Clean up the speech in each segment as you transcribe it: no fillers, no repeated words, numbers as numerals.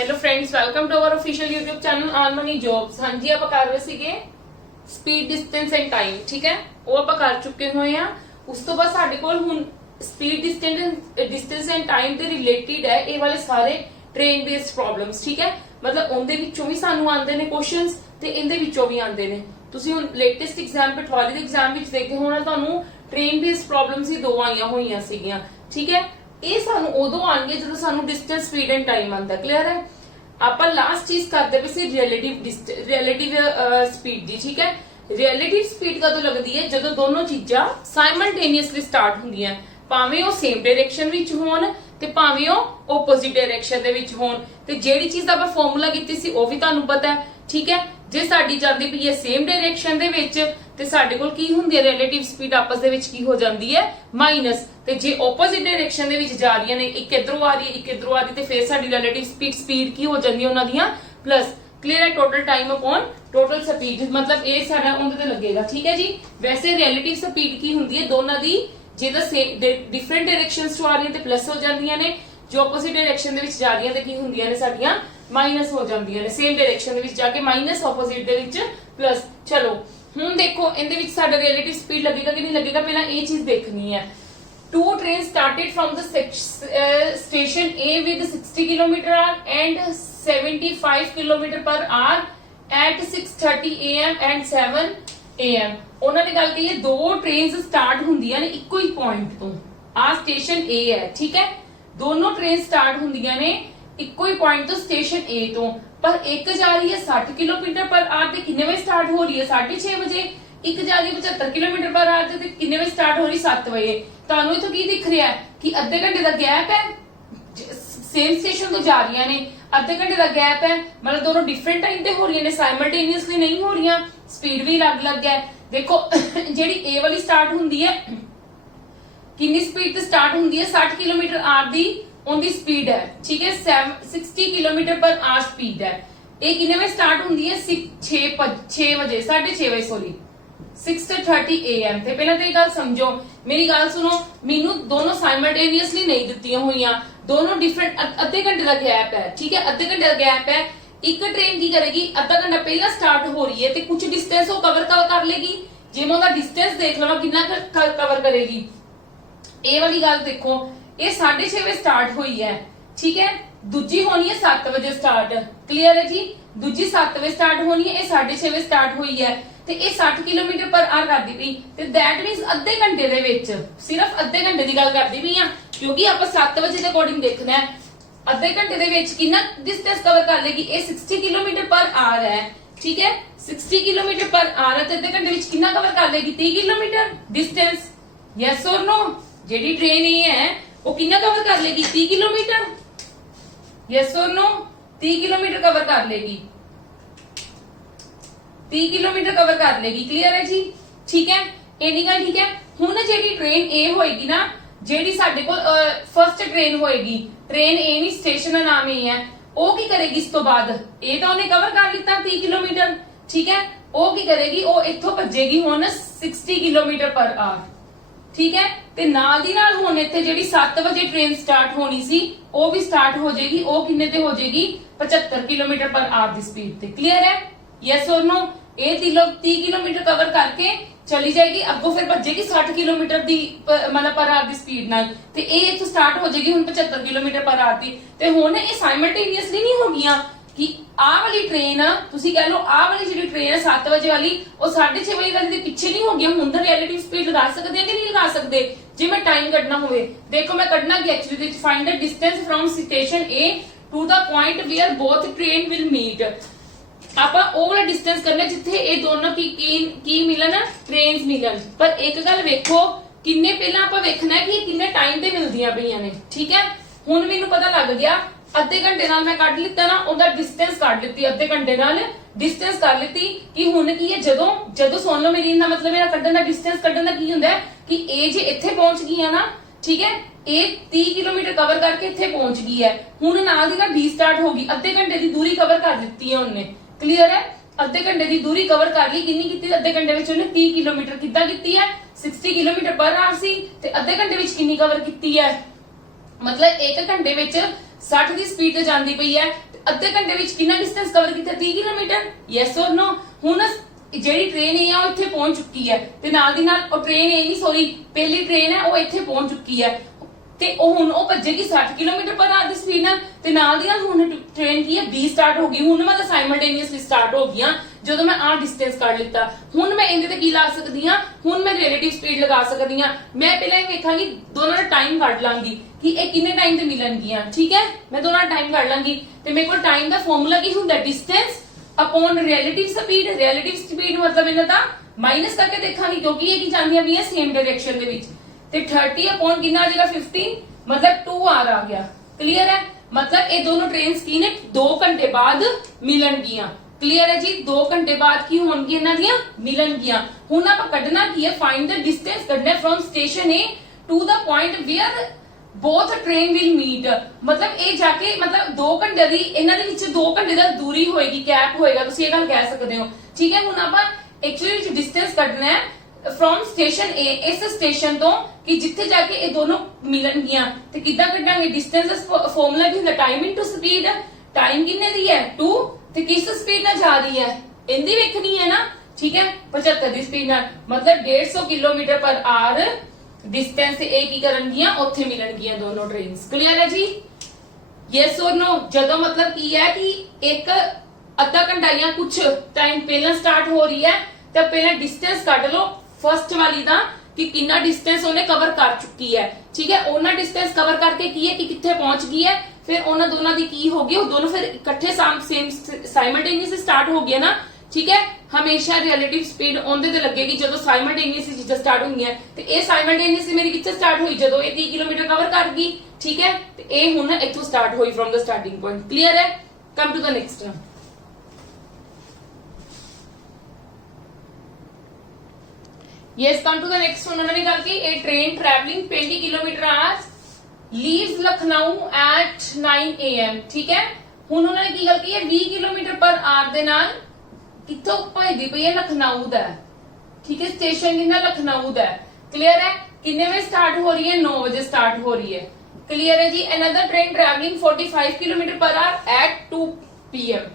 Hello friends, welcome to our official YouTube channel earn money jobs. हाँ जी, आप कर रहे ਸੀਗੇ स्पीड डिस्टेंस एंड टाइम। ठीक है, वो आप कर चुके हुए हैं। उस तो बाद साडे कोल हुण स्पीड डिस्टेंस एंड टाइम ਦੇ ਰਿਲੇਟਡ है ये वाले सारे ट्रेन बेस्ड प्रॉब्लम्स। ठीक है, मतलब ਉਹਦੇ ਵਿੱਚੋਂ ਵੀ ਸਾਨੂੰ ਆਉਂਦੇ ਨੇ ਕੁਐਸਚਨਸ ਤੇ ਇਹਦੇ ਵਿੱਚੋਂ ਵੀ ਆਉਂਦੇ ਨੇ। ਤੁਸੀਂ ਹੁਣ ਲੇਟੈਸਟ ਐਗਜ਼ਾਮ ਪਟਵਾਰੀ ਦੇ ਐਗਜ਼ਾਮ ਵਿੱਚ ਦੇਖੇ ਹੋਣਾ, ਤੁਹਾਨੂੰ ट्रेन बेस्ड प्रॉब्लम्स ही दो आईਆਂ ਹੋਈਆਂ ਸੀਗੀਆਂ। ठीक है, ਇਹ ਸਾਨੂੰ ਉਦੋਂ ਆਣਗੇ ਜਦੋਂ ਸਾਨੂੰ डिस्टेंस स्पीड एंड टाइम ਆਂਦਾ। क्लियर है, ਆਪਾਂ ਲਾਸਟ ਚੀਜ਼ ਕਰਦੇ ਪਏ ਸੀ ਰਿਲੇਟਿਵ ਸਪੀਡ ਦੀ। ਠੀਕ ਹੈ, ਰਿਲੇਟਿਵ ਸਪੀਡ ਕਦੋਂ ਲੱਗਦੀ ਹੈ? ਜਦੋਂ ਦੋਨੋਂ ਚੀਜ਼ਾਂ ਸਾਈਮਲਟੇਨੀਅਸਲੀ ਸਟਾਰਟ ਹੁੰਦੀਆਂ, ਭਾਵੇਂ ਉਹ ਸੇਮ ਡਾਇਰੈਕਸ਼ਨ ਵਿੱਚ ਹੋਣ ਤੇ ਭਾਵੇਂ ਉਹ ਆਪੋਜ਼ਿਟ ਡਾਇਰੈਕਸ਼ਨ ਦੇ ਵਿੱਚ ਹੋਣ। ਤੇ ਜਿਹੜੀ ਚੀਜ਼ ਦਾ ਆਪਾਂ ਫਾਰਮੂਲਾ ਕੀਤੀ ਸੀ ਉਹ ਵੀ ਤੁਹਾਨੂੰ ਪਤਾ ਹੈ। ਠੀਕ ਹੈ, ਜੇ ਸਾਡੀ ਜਾਂਦੀ ਪਈ ਹੈ ਸੇਮ ਡਾਇਰੈਕਸ਼ਨ ਦੇ ਵਿੱਚ ਤੇ ਸਾਡੇ ਕੋਲ ਕੀ ਹੁੰਦੀ ਹੈ? ਰਿਲੇਟਿਵ ਸਪੀਡ ਆਪਸ ਦੇ ਵਿੱਚ ਕੀ ਹੋ ਜਾਂਦੀ ਹੈ? ਮਾਈਨਸ। ਤੇ ਜੇ ਆਪੋਜ਼ਿਟ ਡਾਇਰੈਕਸ਼ਨ ਦੇ ਵਿੱਚ ਜਾ ਰਹੀਆਂ ਨੇ, ਇੱਕ ਇਧਰੋਂ ਆ ਰਹੀ ਹੈ ਇੱਕ ਇਧਰੋਂ ਆ ਰਹੀ, ਤੇ ਫਿਰ ਸਾਡੀ ਰਿਲੇਟਿਵ ਸਪੀਡ ਕੀ ਹੋ ਜਾਂਦੀ ਹੈ ਉਹਨਾਂ ਦੀਆਂ? प्लस। क्लियर है, total time upon total speed, मतलब ये सारा उनके ते लगेगा। ठीक है जी, वैसे रिलेटिव स्पीड की हुंदी है दोनों दी, जे दा डिफरेंट डायरेक्शंस टू आ रही है ते प्लस हो जांदियां ने, जो ऑपोजिट डायरेक्शन दे विच जा रही है ते की हुंदियां ने साडियां माइनस हो जांदियां ने। सेम डायरेक्शन दे विच जाके माइनस, ऑपोजिट दे विच प्लस। चलो हुण देखो इहदे विच साडा रिलेटिव स्पीड लगेगा कि नहीं लगेगा, पहला ये चीज देखनी है। Two trains started from the station A with 60 km/h and 75 km/h at 6:30 AM and 7 AM। ਉਹਨਾਂ ਨੇ ਗੱਲ ਕਹੀ ਹੈ ਦੋ ਟ੍ਰੇਨਸ ਸਟਾਰਟ ਹੁੰਦੀਆਂ ਨੇ ਇੱਕੋ ਹੀ ਪੁਆਇੰਟ ਤੋਂ। ਆ ਸਟੇਸ਼ਨ A ਹੈ। ਠੀਕ ਹੈ, ਦੋਨੋਂ ਟ੍ਰੇਨ ਸਟਾਰਟ ਹੁੰਦੀਆਂ ਨੇ ਇੱਕੋ ਹੀ ਪੁਆਇੰਟ ਤੋਂ, ਸਟੇਸ਼ਨ A ਤੋਂ। ਪਰ ਇੱਕ ਜਾ ਰਹੀ ਹੈ 60 km/h ਤੇ ਕਿੰਨੇ ਵਜੇ ਸਟਾਰਟ ਹੋ ਰਹੀ ਹੈ? 6:30 ਵਜੇ। ਇੱਕ ਜਾ ਰਹੀ 75 km/h ਤੇ ਕਿੰਨੇ ਵਜੇ ਸਟਾਰਟ ਹੋ ਰਹੀ? 7 ਵਜੇ। ਤੁਹਾਨੂੰ ਇਥੋਂ ਕੀ ਦਿਖ ਰਿਹਾ ਹੈ ਕਿ ਅੱਧੇ ਘੰਟੇ ਦਾ ਗੈਪ ਹੈ। ਸੇਮ ਸਟੇਸ਼ਨ ਤੋਂ ਜਾ ਰਹੀਆਂ ਨੇ, ਅੱਧੇ ਘੰਟੇ ਦਾ ਗੈਪ ਹੈ, ਮਤਲਬ ਦੋਨੋਂ ਡਿਫਰੈਂਟ ਟਾਈਮ ਤੇ ਹੋ ਰਹੀਆਂ ਨੇ, ਸਾਈਮਲਟੇਨੀਅਸਲੀ ਨਹੀਂ ਹੋ ਰਹੀਆਂ। ਸਪੀਡ ਵੀ ਅਲੱਗ-ਅਲੱਗ ਹੈ। ਦੇਖੋ ਜਿਹੜੀ A ਵਾਲੀ ਸਟਾਰਟ ਹੁੰਦੀ ਹੈ, ਕਿੰਨੀ ਸਪੀਡ ਤੇ ਸਟਾਰਟ ਹੁੰਦੀ ਹੈ? 60 km/h ਦੀ ਉਹਦੀ ਸਪੀਡ ਹੈ। ਠੀਕ ਹੈ, 60 km/h ਸਪੀਡ ਹੈ। ਇਹ ਕਿੰਨੇ ਵਜੇ ਸਟਾਰਟ ਹੁੰਦੀ ਹੈ? 6 ਵਜੇ 6:30 ਵਜੇ ਸੌਰੀ 6:30 AM ਤੇ। ਪਹਿਲਾਂ ਤੇ ਇਹ ਗੱਲ ਸਮਝੋ, ਮੇਰੀ ਗੱਲ ਸੁਣੋ, ਮੈਨੂੰ ਦੋਨੋਂ ਸਾਈਮਲਟੇਨੀਅਸਲੀ ਨਹੀਂ ਦਿੱਤੀਆਂ ਹੋਈਆਂ, ਦੋਨੋਂ ਡਿਫਰੈਂਟ, ਅੱਧੇ ਘੰਟੇ ਦਾ ਗੈਪ ਹੈ। ਠੀਕ ਹੈ, ਅੱਧੇ ਘੰਟੇ ਦਾ ਗੈਪ ਹੈ। ਇੱਕ ਟ੍ਰੇਨ ਕੀ ਕਰੇਗੀ? ਅੱਧਾ ਘੰਟਾ ਪਹਿਲਾਂ ਸਟਾਰਟ ਹੋ ਰਹੀ ਹੈ ਤੇ ਕੁਝ ਡਿਸਟੈਂਸ ਉਹ ਕਵਰ ਕਰ ਲੇਗੀ। ਜੇ ਮੈਂ ਉਹਦਾ ਡਿਸਟੈਂਸ ਦੇਖ ਲਵਾਂ ਕਿੰਨਾ ਕਵਰ ਕਰੇਗੀ, ਇਹ ਵਾਲੀ ਗੱਲ ਦੇਖੋ, ਇਹ 6:30 ਵਜੇ ਸਟਾਰਟ ਹੋਈ ਹੈ। ਠੀਕ ਹੈ, ਦੂਜੀ ਹੋਣੀ ਹੈ 7 ਵਜੇ ਸਟਾਰਟ। ਕਲੀਅਰ ਹੈ ਜੀ, ਦੂਜੀ 7 ਵਜੇ ਸਟਾਰਟ ਹੋਣੀ ਹੈ, ਇਹ 6:30 ਵਜੇ ਸਟਾਰਟ ਹੋਈ ਹੈ ਤੇ ਇਹ 60 km/h ਕਰਦੀ ਪਈ। ਤੇ ਦੈਟ ਮੀਨਸ ਅੱਧੇ ਘੰਟੇ ਦੇ ਵਿੱਚ, ਸਿਰਫ ਅੱਧੇ ਘੰਟੇ ਦੀ ਗੱਲ ਕਰਦੀ ਪਈ ਆ, ਕਿਉਂਕਿ ਆਪਾਂ 7 ਵਜੇ ਦੇ ਅਕੋਰਡਿੰਗ ਦੇਖਣਾ ਹੈ। ਅੱਧੇ ਘੰਟੇ ਦੇ ਵਿੱਚ ਕਿੰਨਾ ਡਿਸਟੈਂਸ ਕਵਰ ਕਰ ਲੇਗੀ? ਇਹ 60 km/h ਹੈ। ਠੀਕ ਹੈ, 60 km/h ਹੈ ਤੇ ਅੱਧੇ ਘੰਟੇ ਵਿੱਚ ਕਿੰਨਾ ਕਵਰ ਕਰ ਲੇਗੀ? 30 kilometre distance. Yes or no? ਜਿਹੜੀ ਟ੍ਰੇਨ ਇਹ ਹੈ ਉਹ ਕਿੰਨਾ ਕਵਰ ਕਰ ਲੇਗੀ? 30 kilometre. Yes or no? 30 kilometre cover ਕਰ ਲੇਗੀ, 30 ਕਿਲੋਮੀਟਰ ਕਵਰ ਕਰ ਲੇਗੀ। ਕਲੀਅਰ ਹੈ ਜੀ? ਠੀਕ ਹੈ, ਇੰਨੀ ਗੱਲ ਠੀਕ ਹੈ। ਹੁਣ ਜਿਹੜੀ ਟ੍ਰੇਨ A ਹੋਏਗੀ ਨਾ, ਜਿਹੜੀ ਸਾਡੇ ਕੋਲ ਫਰਸਟ ਟ੍ਰੇਨ ਹੋਏਗੀ, ਟ੍ਰੇਨ A ਵੀ ਸਟੇਸ਼ਨ ਦਾ ਨਾਮ ਹੀ ਹੈ, ਉਹ ਕੀ ਕਰੇਗੀ? ਇਸ ਤੋਂ ਬਾਅਦ ਇਹ ਤਾਂ ਉਹਨੇ ਕਵਰ ਕਰ ਲਿੱਤਾ 30 ਕਿਲੋਮੀਟਰ। ਠੀਕ ਹੈ, ਉਹ ਕੀ ਕਰੇਗੀ? ਉਹ ਇੱਥੋਂ ਭੱਜੇਗੀ ਹੁਣ 60 km/h। ਠੀਕ ਹੈ, ਤੇ ਨਾਲ ਦੀ ਨਾਲ ਹੁਣ ਇੱਥੇ ਜਿਹੜੀ 7 ਵਜੇ ਟ੍ਰੇਨ ਸਟਾਰਟ ਹੋਣੀ ਸੀ ਉਹ ਵੀ ਸਟਾਰਟ ਹੋ ਜਾਏਗੀ। ਉਹ ਕਿੰਨੇ ਤੇ ਹੋ ਜਾਏਗੀ? 75 km/h ਦੀ ਸਪੀਡ ਤੇ। ਕਲੀਅਰ ਹੈ? Yes or no? ਇਹ 30 ਕਿਲੋਮੀਟਰ ਕਵਰ ਕਰਕੇ ਚਲੀ ਜਾਏਗੀ, ਅੱਗੋਂ ਫਿਰ ਭੱਜੇਗੀ 60 ਕਿਲੋਮੀਟਰ ਦੀ ਮਤਲਬ ਪਰ ਆਰ ਦੀ ਸਪੀਡ ਨਾਲ, ਤੇ ਇਹ ਇੱਥੋਂ ਸਟਾਰਟ ਹੋ ਜਾਏਗੀ ਹੁਣ 75 km/h ਦੀ। ਤੇ ਹੁਣ ਇਹ ਸਾਈਮਲਟੇਨੀਅਸਲੀ ਨਹੀਂ ਹੋ ਗਈਆਂ ਕਿ ਆਹ ਵਾਲੀ ਟ੍ਰੇਨ, ਤੁਸੀਂ ਕਹਿ ਲਓ ਆਹ ਵਾਲੀ ਜਿਹੜੀ ਟ੍ਰੇਨ ਹੈ 7 ਵਜੇ ਵਾਲੀ, ਉਹ 6:30 ਵਜੇ ਵਾਲੀ ਦੇ ਪਿੱਛੇ ਨਹੀਂ ਹੋ ਗਈਆਂ। ਹੁਣ ਤਾਂ ਰਿਲੇਟਿਵ ਸਪੀਡ ਲਗਾ ਸਕਦੇ ਆ ਕਿ ਨਹੀਂ ਲਗਾ ਸਕਦੇ? ਜੇ ਮੈਂ ਟਾਈਮ ਕੱਢਣਾ ਹੋਵੇ, ਦੇਖੋ ਮੈਂ ਕੱਢਣਾ ਕਿ ਐਕਚੁਅਲੀ ਵਿੱਚ find the distance from station A to ਦਾ point where both train will meet. ਆਪਾਂ ਉਹ ਵਾਲਾ ਡਿਸਟੈਂਸ ਕਰਨਾ ਜਿੱਥੇ ਇਹ ਦੋਨੋਂ ਕੀ ਮਿਲਣ? ਟ੍ਰੇਨਸ ਮਿਲਣ। ਪਰ ਇੱਕ ਗੱਲ ਵੇਖੋ, ਕਿੰਨੇ ਪਹਿਲਾਂ ਆਪਾਂ ਵੇਖਣਾ ਹੈ ਕਿ ਇਹ ਕਿੰਨੇ ਟਾਈਮ ਤੇ ਮਿਲਦੀਆਂ ਪਈਆਂ ਨੇ। ਠੀਕ ਹੈ, ਹੁਣ ਮੈਨੂੰ ਪਤਾ ਲੱਗ ਗਿਆ, ਅੱਧੇ ਘੰਟੇ ਨਾਲ ਮੈਂ ਕੱਢ ਲਿੱਤਾ ਨਾ, ਉਹਦਾ ਡਿਸਟੈਂਸ ਕੱਢ ਲਿੱਤੀ, ਅੱਧੇ ਘੰਟੇ ਨਾਲ ਡਿਸਟੈਂਸ ਕਰ ਲਿੱਤੀ। ਕਿ ਹੁਣ ਕੀ ਹੈ, ਜਦੋਂ ਸੁਣ ਲਓ ਮੇਰੀ, ਇਹਦਾ ਮਤਲਬ ਮੇਰਾ ਕੱਢਣ ਦਾ ਡਿਸਟੈਂਸ ਕੱਢਣ ਦਾ ਕੀ ਹੁੰਦਾ ਹੈ ਕਿ ਇਹ ਜੇ ਇੱਥੇ ਪਹੁੰਚ ਗਈ ਹੈ ਨਾ, ਠੀਕ ਹੈ, ਇਹ 30 ਕਿਲੋਮੀਟਰ ਕਵਰ ਕਰਕੇ ਇੱਥੇ ਪਹੁੰਚ ਗਈ ਹੈ। ਹੁਣ ਨਾਲ ਦੀ ਨਾਲ B ਸਟਾਰਟ ਹੋ ਗਈ, ਅੱਧੇ ਘੰਟੇ ਦੀ ਦੂਰੀ ਕਵਰ ਕਰ ਦਿੱਤੀ ਹੈ ਉਹਨੇ। ਕਲੀਅਰ ਹੈ? ਅੱਧੇ ਘੰਟੇ ਦੀ ਦੂਰੀ ਕਵਰ ਕਰ ਲਈ। ਕਿੰਨੀ ਕੀਤੀ? ਅੱਧੇ ਘੰਟੇ ਵਿੱਚ ਉਹਨੇ 30 ਕਿਲੋਮੀਟਰ ਕਿੱਦਾਂ ਕੀਤੀ ਹੈ? 60 km/h ਸੀ, ਤੇ ਅੱਧੇ ਘੰਟੇ ਵਿੱਚ ਕਿੰਨੀ ਕਵਰ ਕੀਤੀ ਹੈ? ਮਤਲਬ 1 ਘੰਟੇ ਵਿੱਚ 60 ਦੀ ਸਪੀਡ ਤੇ ਜਾਂਦੀ ਪਈ ਹੈ, ਤੇ ਅੱਧੇ ਘੰਟੇ ਵਿੱਚ ਕਿੰਨਾ ਡਿਸਟੈਂਸ ਕਵਰ ਕੀਤਾ 30 ਕਿਲੋਮੀਟਰ ਯੈਸ অর ਨੋ। ਹੁਣ ਜਿਹੜੀ ਟ੍ਰੇਨ ਹੈ ਉਹ ਇੱਥੇ ਪਹੁੰਚ ਚੁੱਕੀ ਹੈ ਤੇ ਨਾਲ ਦੀ ਨਾਲ ਉਹ ਟ੍ਰੇਨ ਇਹ ਨਹੀਂ ਸੌਰੀ ਪਹਿਲੀ ਟ੍ਰੇਨ ਹੈ ਉਹ ਇੱਥੇ ਪਹੁੰਚ ਚੁੱਕੀ ਹੈ ਤੇ ਉਹ ਹੁਣ ਉਹ ਭੱਜੇਗੀ 60 ਕਿਲੋਮੀਟਰ ਪਰ ਆਰ ਦੀ ਸਪੀਡ ਨਾਲ ਤੇ ਨਾਲ ਦੀ ਨਾਲ ਹੁਣ ਟ੍ਰੇਨ ਕੀ ਹੈ 20 ਸਟਾਰਟ ਹੋ ਗਈ। ਹੁਣ ਮਤਲਬ ਸਾਈਮਲਟੇਨੀਅਸਲੀ ਸਟਾਰਟ ਹੋ ਗਈਆਂ ਜਦੋਂ ਮੈਂ ਆਹ ਡਿਸਟੈਂਸ ਕੱਢ ਲਿੱਤਾ। ਹੁਣ ਮੈਂ ਇਹਦੇ ਤੇ ਕੀ ਲਾ ਸਕਦੀ ਹਾਂ, ਹੁਣ ਮੈਂ ਰਿਲੇਟਿਵ ਸਪੀਡ ਲਗਾ ਸਕਦੀ ਹਾਂ। ਮੈਂ ਪਹਿਲਾਂ ਇਹ ਵੇਖਾਂਗੀ ਦੋਨਾਂ ਦਾ ਟਾਈਮ ਕੱਢ ਲਾਂਗੀ ਕਿ ਇਹ ਕਿੰਨੇ ਟਾਈਮ ਤੇ ਮਿਲਣਗੀਆਂ। ਠੀਕ ਹੈ, ਮੈਂ ਦੋਨਾਂ ਦਾ ਟਾਈਮ ਕੱਢ ਲਾਂਗੀ ਤੇ ਮੇਰੇ ਕੋਲ ਟਾਈਮ ਦਾ ਫਾਰਮੂਲਾ ਕੀ ਹੁੰਦਾ ਡਿਸਟੈਂਸ अपॉन रिलेटिव स्पीड मतलब ਇਹਨਾਂ ਦਾ ਮਾਈਨਸ ਕਰਕੇ ਦੇਖਾਂਗੇ ਕਿਉਂਕਿ ਇਹ ਕੀ ਜਾਂਦੀਆਂ ਵੀ ਹੈ ਸੇਮ ਡਾਇਰੈਕਸ਼ਨ ਦੇ ਵਿੱਚ ਤੇ 30 अपॉन ਕਿੰਨਾ ਆ ਜਾਏਗਾ 15 मतलब 2r ਆ ਗਿਆ। ਕਲੀਅਰ ਹੈ, मतलब ਇਹ ਦੋਨੋਂ ਟ੍ਰੇਨਸ ਕੀ ਨੇ 2 ਘੰਟੇ ਬਾਅਦ ਮਿਲਣਗੀਆਂ। ਕਲੀਅਰ ਹੈ ਜੀ, 2 ਘੰਟੇ ਬਾਅਦ ਕੀ ਹੋਣਗੀਆਂ ਇਹਨਾਂ ਦੀਆਂ ਮਿਲਣਗੀਆਂ। ਹੁਣ ਆਪਾਂ ਕੱਢਣਾ ਕੀ ਹੈ ਫਾਈਂਡ ਦ ਡਿਸਟੈਂਸ ਕੱਢਣਾ from station A to the point where both train will meet मतलब ਇਹ ਜਾ ਕੇ मतलब 2 ਘੰਟੇ ਦੀ ਇਹਨਾਂ ਦੇ ਵਿੱਚ 2 ਘੰਟੇ ਦਾ ਦੂਰੀ ਹੋਏਗੀ ਗੈਪ ਹੋਏਗਾ ਤੁਸੀਂ ਇਹ ਗੱਲ ਕਹਿ ਸਕਦੇ ਹੋ। ਠੀਕ ਹੈ, ਹੁਣ ਆਪਾਂ ਐਕਚੁਅਲੀ ਵਿੱਚ ਡਿਸਟੈਂਸ ਕੱਢਣਾ ਹੈ ਫਰਮ ਸਟੇਸ਼ਨ A ਇਸ ਸਟੇਸ਼ਨ ਤੋਂ ਕਿ ਜਿੱਥੇ ਜਾ ਕੇ ਇਹ ਦੋਨੋਂ ਮਿਲਣਗੀਆਂ ਤੇ ਕਿੱਦਾਂ ਕੱਢਾਂਗੇ ਡਿਸਟੈਂਸ ਦਾ ਫਾਰਮੂਲਾ ਕੀ ਹੁੰਦਾ ਟਾਈਮ ਇਨਟੂ ਸਪੀਡ। ਟਾਈਮ ਕਿੰਨੇ ਦੀ ਹੈ 2 ਤੇ ਕਿਸ ਸਪੀਡ ਨਾਲ ਜਾ ਰਹੀ ਹੈ ਇਹਦੀ ਵੇਖਣੀ ਹੈ ਨਾ। ਠੀਕ ਹੈ, 75 ਦੀ ਸਪੀਡ ਨਾਲ मतलब 150 ਕਿਲੋਮੀਟਰ ਪਰ ਆਰ डिस्टेंस से एक ही करनगियां ਉੱਥੇ ਮਿਲਣਗੀਆਂ ਦੋਨੋਂ ਟ੍ਰੇਨਸ। ਕਲੀਅਰ ਹੈ ਜੀ, ਯੈਸ অর ਨੋ। ਜਦੋਂ ਮਤਲਬ ਕੀ ਹੈ ਕਿ ਇੱਕ ਅੱਧਾ ਘੰਟਾ ਜਾਂ ਕੁਝ ਟਾਈਮ ਪਹਿਲਾਂ ਸਟਾਰਟ ਹੋ ਰਹੀ ਹੈ ਤਾਂ ਪਹਿਲਾਂ ਡਿਸਟੈਂਸ ਕੱਢ ਲਓ ਫਰਸਟ ਵਾਲੀ ਦਾ ਕਿ ਕਿੰਨਾ ਡਿਸਟੈਂਸ ਉਹਨੇ ਕਵਰ ਕਰ ਚੁੱਕੀ ਹੈ। ਠੀਕ ਹੈ, ਉਹਨਾਂ ਡਿਸਟੈਂਸ ਕਵਰ ਕਰਕੇ ਕੀ ਹੈ ਕਿ ਕਿੱਥੇ ਪਹੁੰਚ ਗਈ ਹੈ ਫਿਰ ਉਹਨਾਂ ਦੋਨਾਂ ਦੀ ਕੀ ਹੋ ਗਈ ਉਹ ਦੋਨੋਂ ਫਿਰ ਇਕੱਠੇ ਸੇਮ ਸਾਈਮਲਟੇਨੀਅਸਲੀ ਸਟਾਰਟ ਹੋ ਗਿਆ ਨਾ। ठीक है, हमेशा रिलेटिव स्पीड ओंदे ते लगेगी जदों साइमल्टेनियसली चीज़ां स्टार्ट होंगियां ते ये साइमल्टेनियसली मेरी कित्थे स्टार्ट हुई जदों ये 30 किलोमीटर कवर कर गई। ठीक है, ते ये हुण इत्थों स्टार्ट हुई from the starting point. Clear है, come to the next. Yes, come to the next. उन्होंने कहा कि ये train travelling 20 kilometre hours leaves Lucknow at 9 AM। ठीक है, हुण उन्होंने की गल की है 20 किलोमीटर पर आवर दे नाल कितों भजदी पई है लखनऊ दा। ठीक है, स्टेशन कितना लखनऊ दा। क्लियर है, कितने बजे स्टार्ट हो रही है 9 बजे स्टार्ट हो रही है। क्लियर है जी। Another train travelling 45 kilometre per hour at 2 PM